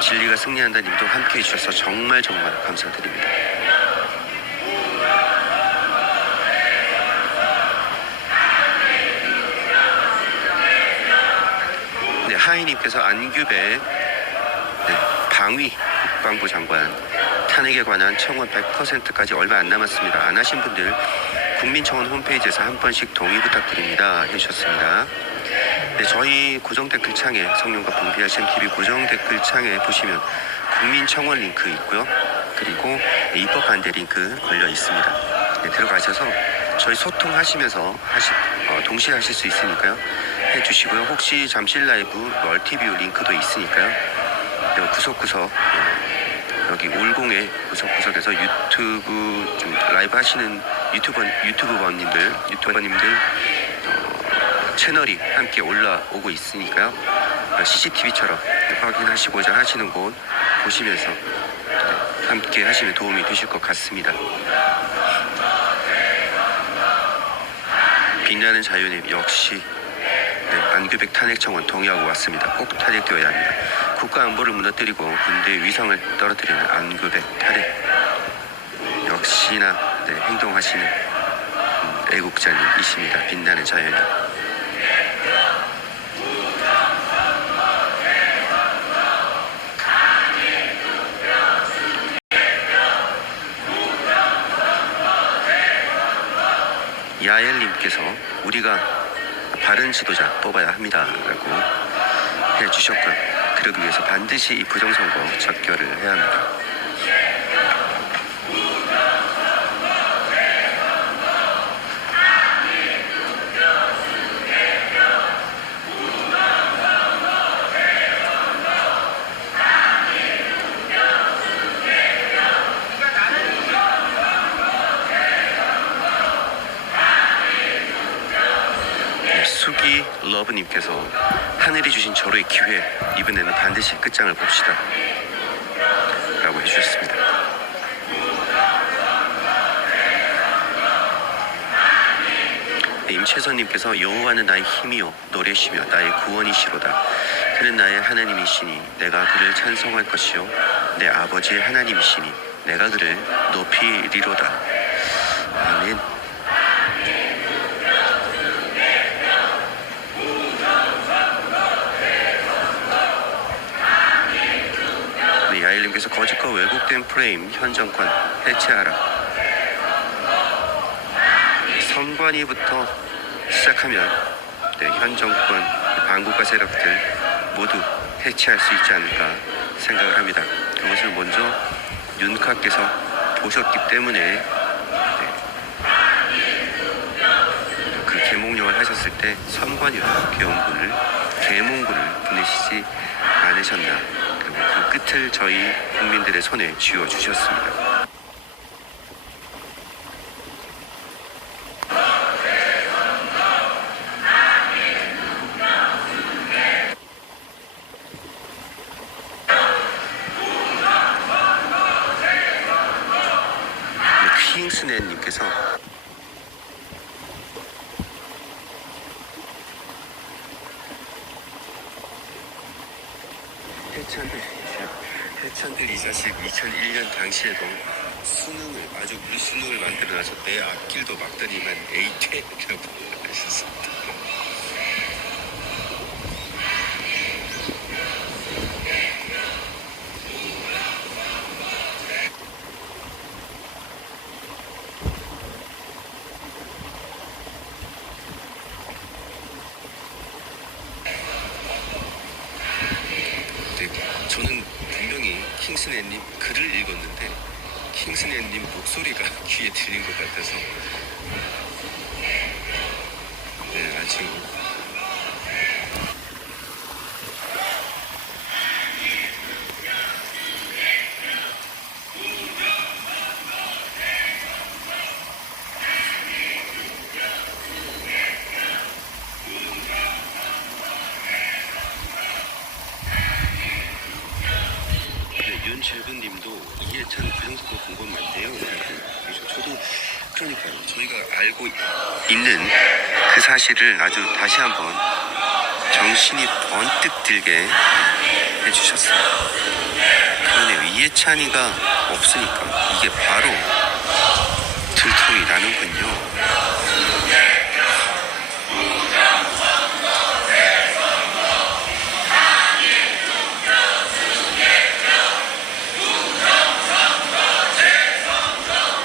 진리가 승리한다님도 함께 해주셔서 정말 감사드립니다. 네, 하이님께서 안규배 방위 국방부 장관 탄핵에 관한 청원 100%까지 얼마 안 남았습니다. 안 하신 분들 국민청원 홈페이지에서 한 번씩 동의 부탁드립니다 해주셨습니다. 네, 저희 고정 댓글창에 성룡과 붕피아시엠 TV 고정 댓글창에 보시면 국민청원 링크 있고요. 그리고 입법 반대 링크 걸려 있습니다. 네, 들어가셔서 저희 소통하시면서 동시에 하실 수 있으니까요. 해주시고요. 혹시 잠실 라이브 멀티뷰 링크도 있으니까요. 네, 구석구석 여기 올공의 구석구석에서 유튜브 좀 라이브 하시는 유튜버님들 채널이 함께 올라오고 있으니까요. CCTV처럼 확인하시고자 하시는 곳 보시면서 함께 하시면 도움이 되실 것 같습니다. 빛나는 자유님 역시 안규백 탄핵 청원 동의하고 왔습니다. 꼭 탄핵되어야 합니다. 국가 안보를 무너뜨리고 군대의 위상을 떨어뜨리는 안규백 탄핵. 역시나 행동하시는 애국자님이십니다. 빛나는 자유님. 야엘님께서 우리가 바른 지도자 뽑아야 합니다 라고 해주셨고요. 그러기 위해서 반드시 이 부정선거 적결을 해야 합니다. 수기 러브님께서 하늘이 주신 절호의 기회 이번에는 반드시 끝장을 봅시다 라고 해주셨습니다. 임채선님께서 여호와는 나의 힘이요 노래시며 나의 구원이시로다. 그는 나의 하나님이시니 내가 그를 찬송할 것이요 내 아버지의 하나님이시니 내가 그를 높이리로다. 아멘. 야일님께서 거짓과 왜곡된 프레임 현 정권 해체하라. 선관위부터 시작하면 현 정권 반국가 세력들 모두 해체할 수 있지 않을까 생각을 합니다. 그것을 먼저 윤카께서 보셨기 때문에 그 계몽령을 하셨을 때 선관위로 계몽군을 보내시지 않으셨나. 그 끝을 저희 국민들의 손에 쥐어주셨습니다. 킹스넷님께서 해찬들 이 자식 2001년 당시에도 아주 물수능을 만들어놔서 내 앞길도 막더니만 에이퇴라고 하셨습니다. 저는 분명히 킹스넷님 글을 읽었는데 킹스넷님 목소리가 귀에 들린 것 같아서 아주 윤철근님도 이해찬 부정선거 공범 맞대요. 저도 그러니까요. 저희가 알고 있는 그 사실을 아주 다시 한번 정신이 번뜩 들게 해주셨어요. 그러네요. 이해찬이가 없으니까 이게 바로 들통이 나는군요.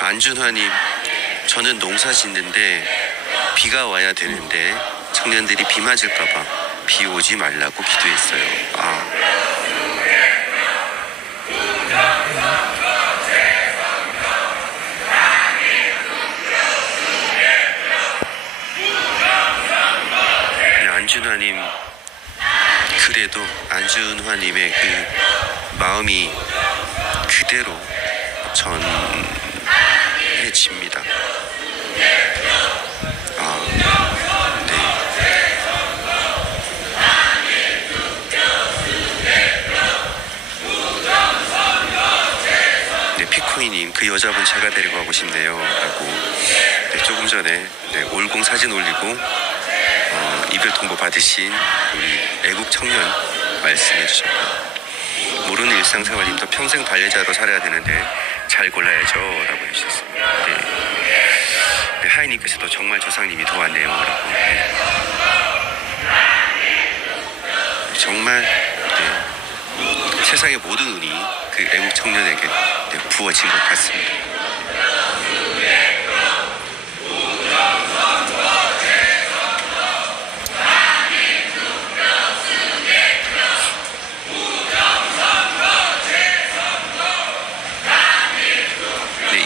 안준화님, 저는 농사 짓는데 비가 와야 되는데 청년들이 비 맞을까봐 비 오지 말라고 기도했어요. 네, 안준화님, 그래도 안준화님의 그 마음이 그대로 전해집니다. 네, 피코이님, 그 여자분 제가 데리고 가고 싶네요 라고 조금 전에 올공 사진 올리고 이별 통보 받으신 우리 애국 청년 말씀해 주셨고, 모르는 일상생활님도 평생 반려자로 살아야 되는데 잘 골라야죠 라고 해주셨습니다. 네, 하이님께서도 정말 조상님이 도왔네요 라고. 정말 세상의 모든 운이 그 애국 청년에게 부어진 것 같습니다.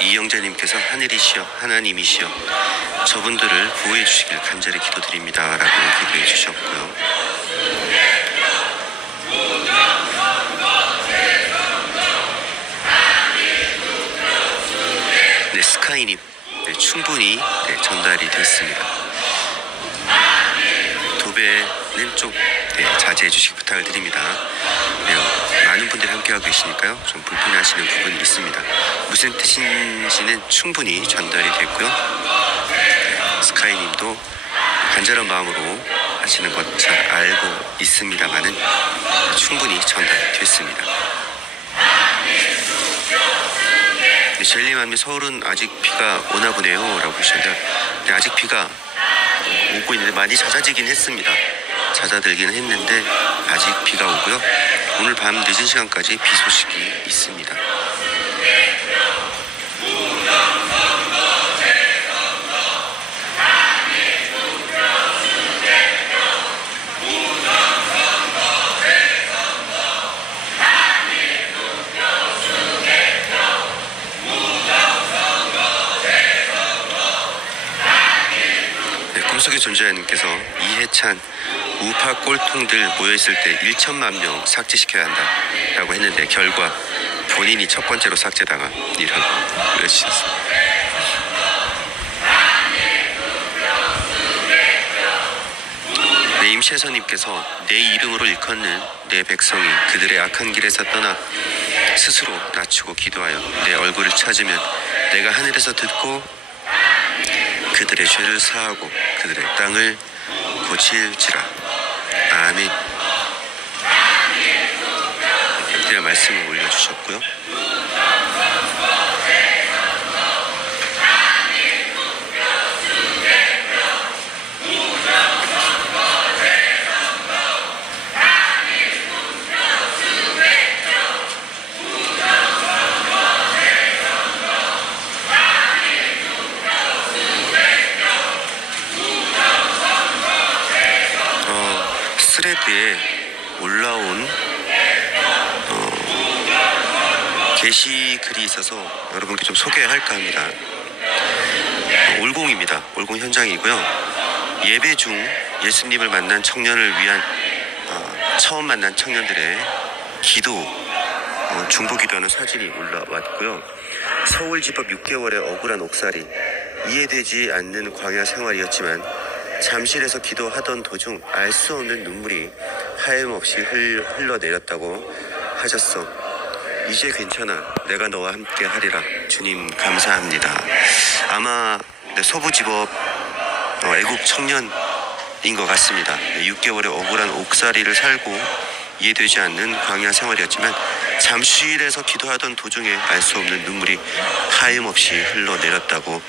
이영재님께서 하늘이시여 하나님이시여 저분들을 보호해 주시길 간절히 기도드립니다 라고 기도해 주셨고요. 네, 스카이님, 충분히 전달이 됐습니다. 도배는 좀 자제해 주시기 부탁을 드립니다. 많은 분들이 함께하고 계시니까요, 좀 불편하시는 부분이 있습니다. 무슨 뜻인지는 충분히 전달이 됐고요. 스카이님도 간절한 마음으로 하시는 것 잘 알고 있습니다만은 충분히 전달이 됐습니다. 젤리맘이 서울은 아직 비가 오나 보네요 라고 하셨는데, 아직 비가 오고 있는데 많이 잦아지긴 했습니다. 잦아들기는 했는데 아직 비가 오고요. 오늘 밤 늦은 시간까지 비 소식이 있습니다. 꿈속의 존재님께서 이해찬 우파 꼴통들 모여있을 때 1천만 명 삭제시켜야 한다 라고 했는데 결과 본인이 첫 번째로 삭제당한 이라고 그러셨습니다. 네, 임채선님께서 내 이름으로 일컫는 내 백성이 그들의 악한 길에서 떠나 스스로 낮추고 기도하여 내 얼굴을 찾으면 내가 하늘에서 듣고 그들의 죄를 사하고 그들의 땅을 고칠지라. 아멘. 그들의 말씀을 올려주셨고요. 스레드에 올라온 게시글이 있어서 여러분께 좀 소개할까 합니다. 올공입니다. 올공 현장이고요. 예배 중 예수님을 만난 청년을 위한 처음 만난 청년들의 기도 중보 기도하는 사진이 올라왔고요. 서울지법 6개월의 억울한 옥살이, 이해되지 않는 광야 생활이었지만 잠실에서 기도하던 도중 알 수 없는 눈물이 하염없이 흘러내렸다고 하셨어. 이제 괜찮아. 내가 너와 함께 하리라. 주님 감사합니다. 아마 서부지법 애국 청년인 것 같습니다. 6개월의 억울한 옥살이를 살고 이해되지 않는 광야 생활이었지만 잠실에서 기도하던 도중에 알 수 없는 눈물이 하염없이 흘러내렸다고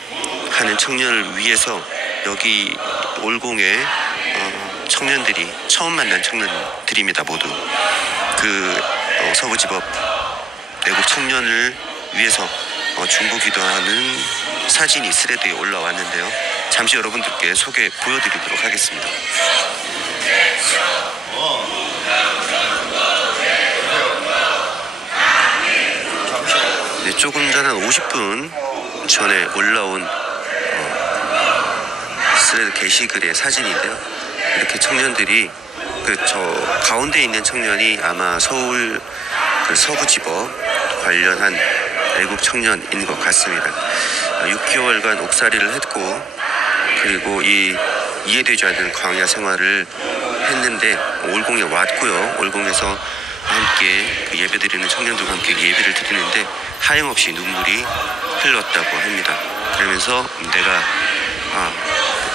하는 청년을 위해서 여기 올공의 청년들이 처음 만난 청년들입니다. 모두 그 서부지법 애국 청년을 위해서 중보 기도하는 사진이 스레드에 올라왔는데요. 잠시 여러분들께 보여드리도록 하겠습니다. 네, 조금 전 한 50분 전에 올라온 스레드 게시글의 사진인데요. 이렇게 청년들이 저 가운데 있는 청년이 아마 서울 서부지법 관련한 외국 청년인 것 같습니다. 6개월간 옥살이를 했고 그리고 이해되지 않는 광야 생활을 했는데 올공에 왔고요. 올공에서 함께 예배드리는 청년들과 함께 예배를 드리는데 하염없이 눈물이 흘렀다고 합니다. 그러면서 내가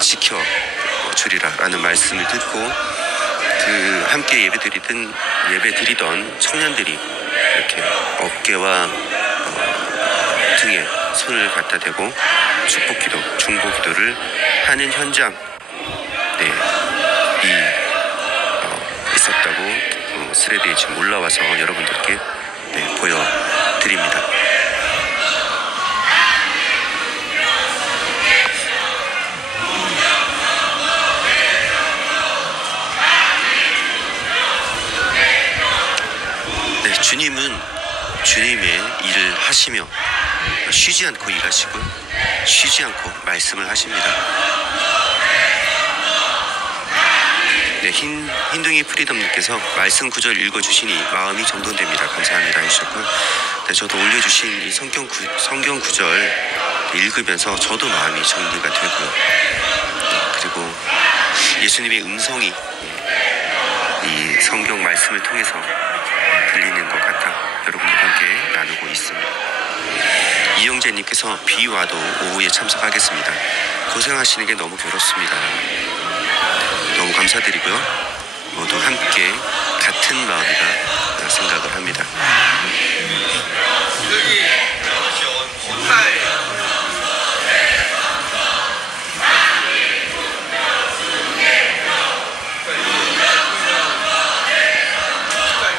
지켜주리라 라는 말씀을 듣고 함께 예배드리던 청년들이 이렇게 어깨와 등에 손을 갖다 대고 축복기도, 중보기도를 하는 현장 있었다고 스레드에 지금 올라와서 여러분들께 보여드립니다. 주님은 주님의 일을 하시며 쉬지 않고 일하시고 쉬지 않고 말씀을 하십니다. 네, 흰둥이 프리덤님께서 말씀 구절 읽어주시니 마음이 정돈됩니다. 감사합니다 해주셨고요. 네, 저도 올려주신 이 성경 구절 읽으면서 저도 마음이 정리가 되고요. 그리고 예수님의 음성이 이 성경 말씀을 통해서 들리는 것 같아 여러분들과 함께 나누고 있습니다. 이영재님께서 비 와도 오후에 참석하겠습니다. 고생하시는 게 너무 괴롭습니다. 너무 감사드리고요. 모두 함께 같은 마음이라 생각을 합니다.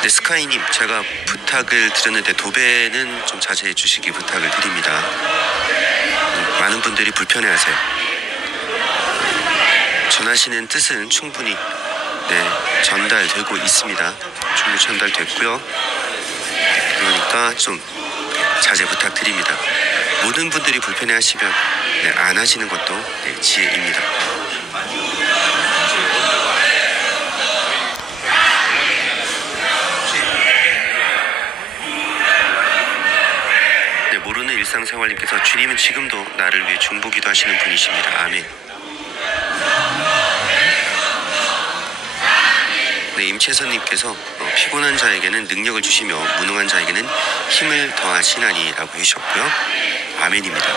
네, 스카이님, 제가 부탁을 드렸는데 도배는 좀 자제해 주시기 부탁을 드립니다. 많은 분들이 불편해하세요. 전하시는 뜻은 충분히 전달되고 있습니다. 충분히 전달됐고요. 그러니까 좀 자제 부탁드립니다. 모든 분들이 불편해하시면 안 하시는 것도 지혜입니다. 모르는 일상생활님께서 주님은 지금도 나를 위해 중보기도 하시는 분이십니다. 아멘. 네, 임채선님께서 피곤한 자에게는 능력을 주시며 무능한 자에게는 힘을 더하시나니 라고 해주셨고요. 아멘입니다.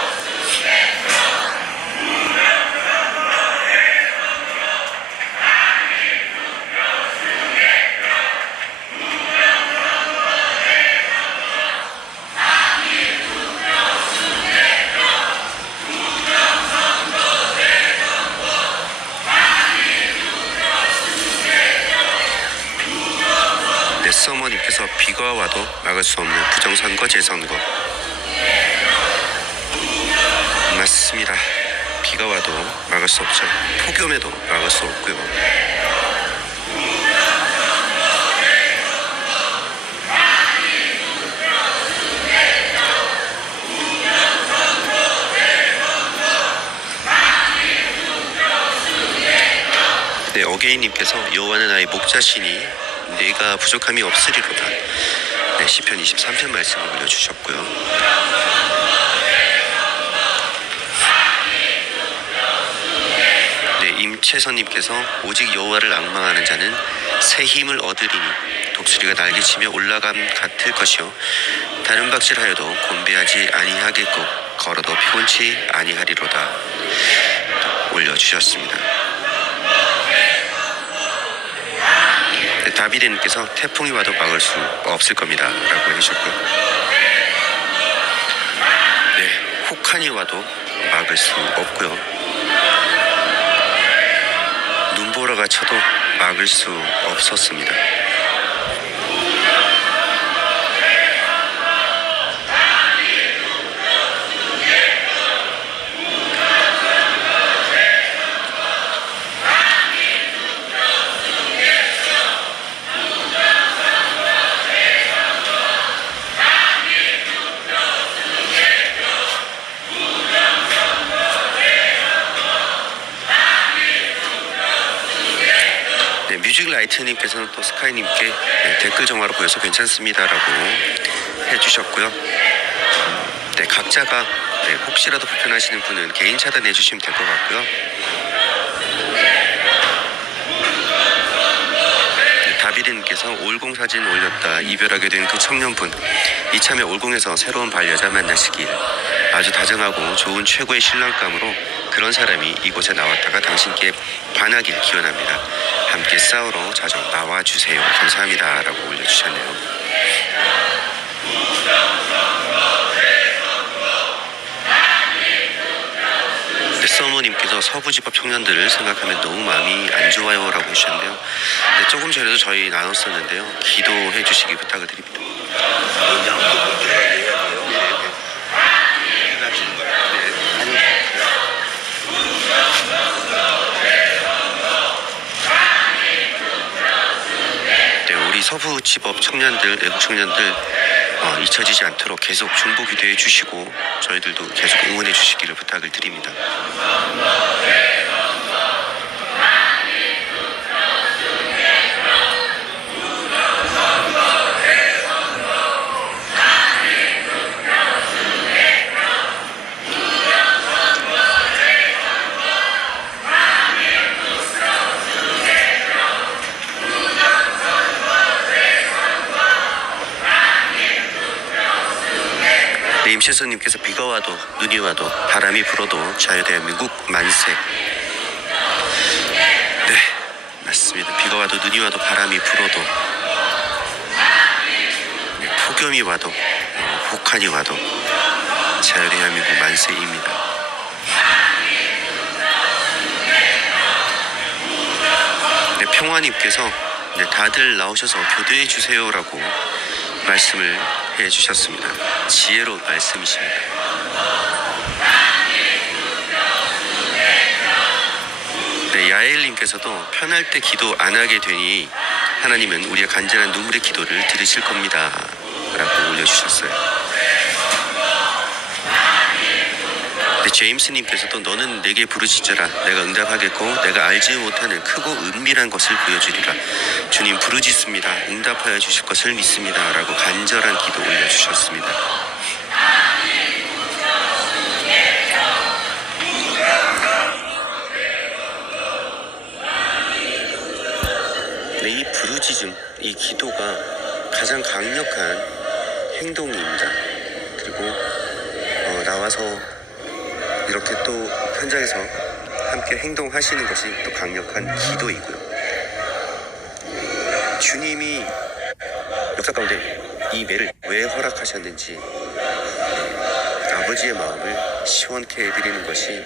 서머님께서 비가 와도 막을 수 없는 부정선거 재선거. 맞습니다. 비가 와도 막을 수 없죠. 폭염에도 막을 수 없고요. 네, 어게인님께서 여호와는 나의 목자시니 내가 부족함이 없으리로다. 네, 시편 23편 말씀을 올려주셨고요. 네, 임채선님께서 오직 여호와를 앙망하는 자는 새 힘을 얻으리니 독수리가 날개치며 올라감 같을 것이요 다른 박질하여도 곤배하지 아니하겠고 걸어도 피곤치 아니하리로다. 올려주셨습니다. 다비데님께서 태풍이 와도 막을 수 없을 겁니다 라고 해주셨고요. 네, 혹한이 와도 막을 수 없고요. 눈보라가 쳐도 막을 수 없었습니다. 뮤직라이트님께서는 또 스카이님께 댓글 정화로 보여서 괜찮습니다라고 해주셨고요. 네, 각자가 혹시라도 불편하시는 분은 개인 차단해 주시면 될 것 같고요. 다비드님께서 올공 사진 올렸다 이별하게 된 그 청년분, 이참에 올공에서 새로운 반려자 만나시길. 아주 다정하고 좋은 최고의 신랑감으로 그런 사람이 이곳에 나왔다가 당신께 반하길 기원합니다. 함께 싸우러 자주 나와주세요. 감사합니다 라고 올려주셨네요. 서머님께서 서부지법 청년들을 생각하면 너무 마음이 안 좋아요 라고 해주셨는데요. 조금 전에도 저희 나눴었는데요. 기도해 주시기 부탁을 드립니다. 네, 우리 서부지법 청년들, 애국 청년들 잊혀지지 않도록 계속 중보 기도해 주시고 저희들도 계속 응원해 주시기를 부탁을 드립니다. 네, 임신선님께서 비가 와도 눈이 와도 바람이 불어도 자유대한민국 만세. 네, 맞습니다. 비가 와도 눈이 와도 바람이 불어도 폭염이 와도 혹한이 와도 자유대한민국 만세입니다. 네, 평화님께서 다들 나오셔서 교대해 주세요라고 말씀을 해주셨습니다. 지혜로운 말씀이십니다. 네, 야엘님께서도 편할 때 기도 안 하게 되니 하나님은 우리의 간절한 눈물의 기도를 들으실 겁니다 라고 올려주셨어요. 네, 제임스님께서도 너는 내게 부르짖어라 내가 응답하겠고 내가 알지 못하는 크고 은밀한 것을 보여주리라. 주님 부르짖습니다. 응답하여 주실 것을 믿습니다 라고 간절한 기도 올려주셨습니다. 네, 이 부르짖음, 이 기도가 가장 강력한 행동입니다. 그리고 나와서 이렇게 또 현장에서 함께 행동하시는 것이 또 강력한 기도이고요. 주님이 역사 가운데 이 매를 왜 허락하셨는지 아버지의 마음을 시원케 해드리는 것이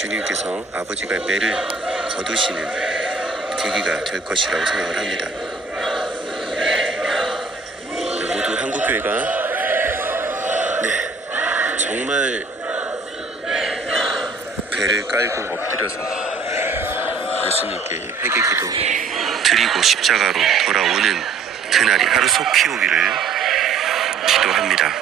주님께서 아버지가 매를 거두시는 계기가 될 것이라고 생각을 합니다. 모두 한국교회가 정말 배를 깔고 엎드려서 예수님께 회개기도 드리고 십자가로 돌아오는 그날이 하루 속히 오기를 기도합니다.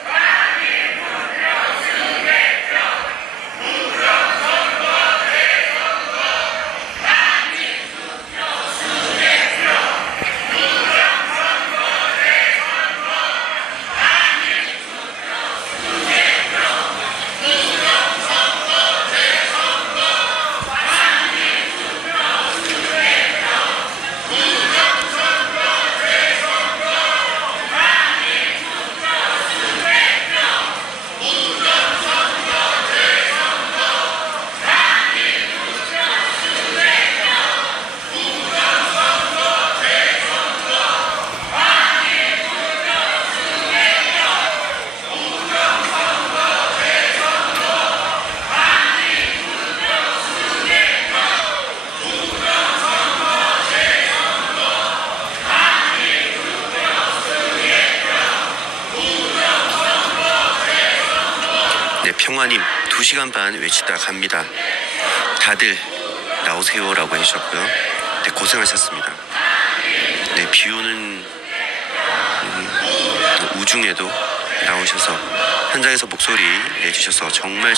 평화님 2시간 반 외치다 갑니다. 다들 나오세요 라고 해주셨고요. 네, 고생하셨습니다. 네, 비오는 우중에도 나오셔서 현장에서 목소리 내주셔서 정말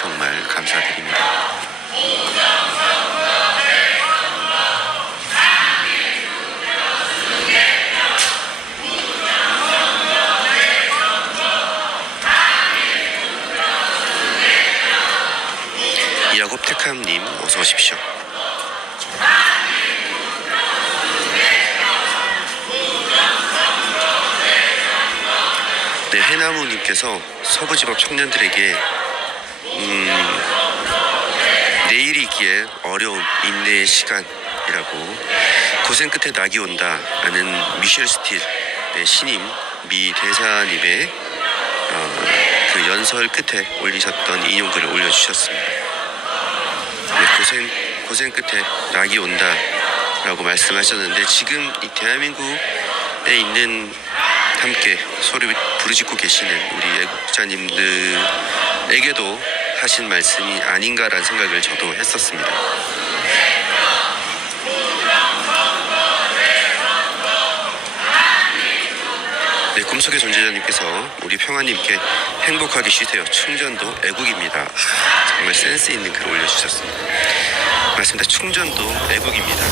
감사드립니다. 야곱 테캄님 어서 오십시오. 네, 해나무님께서 서부지법 청년들에게 내일이 있기에 어려움, 인내의 시간이라고 고생 끝에 낙이 온다 라는 미셸 스틸 신임 미 대사님의 그 연설 끝에 올리셨던 인용글을 올려주셨습니다. 네, 고생 끝에 낙이 온다 라고 말씀하셨는데, 지금 이 대한민국에 있는 함께 소리 부르짖고 계시는 우리 애국자님들에게도 하신 말씀이 아닌가라는 생각을 저도 했었습니다. 네, 꿈속의 존재자님께서 우리 평화님께 행복하게 쉬세요. 충전도 애국입니다. 정말 센스 있는 글을 올려주셨습니다. 맞습니다. 충전도 애국입니다.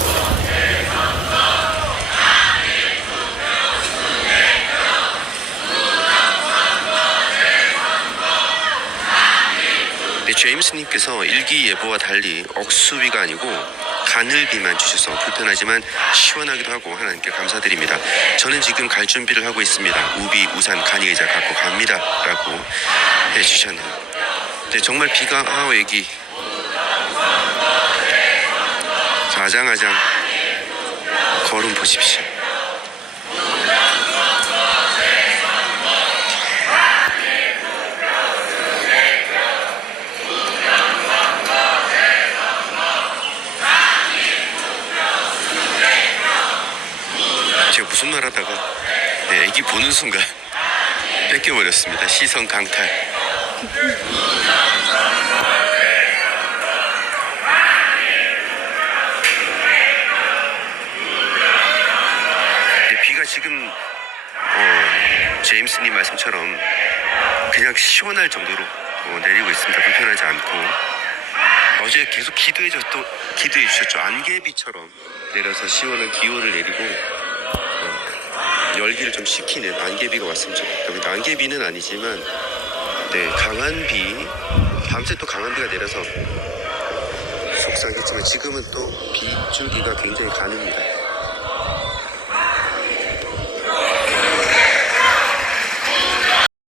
네, 제임스님께서 일기예보와 달리 억수비가 아니고 가늘비만 주셔서 불편하지만 시원하기도 하고 하나님께 감사드립니다. 저는 지금 갈 준비를 하고 있습니다. 우비, 우산, 간이의자 갖고 갑니다 라고 해주셨네요. 네, 정말 비가 애기 아장아장 걸음 보십시오. 제가 무슨 말 하다가 애기 보는 순간 뺏겨버렸습니다. 시선 강탈. 비가 지금 제임스님 말씀처럼 그냥 시원할 정도로 내리고 있습니다. 불편하지 않고, 어제 계속 기도해 주셨죠. 안개비처럼 내려서 시원한 기온을 내리고 열기를 좀 식히는 안개비가 왔으면 좋겠다. 안개비는 아니지만 강한 비, 밤새 또 강한 비가 내려서 속상했지만 지금은 또 빗줄기가 굉장히 가늡니다.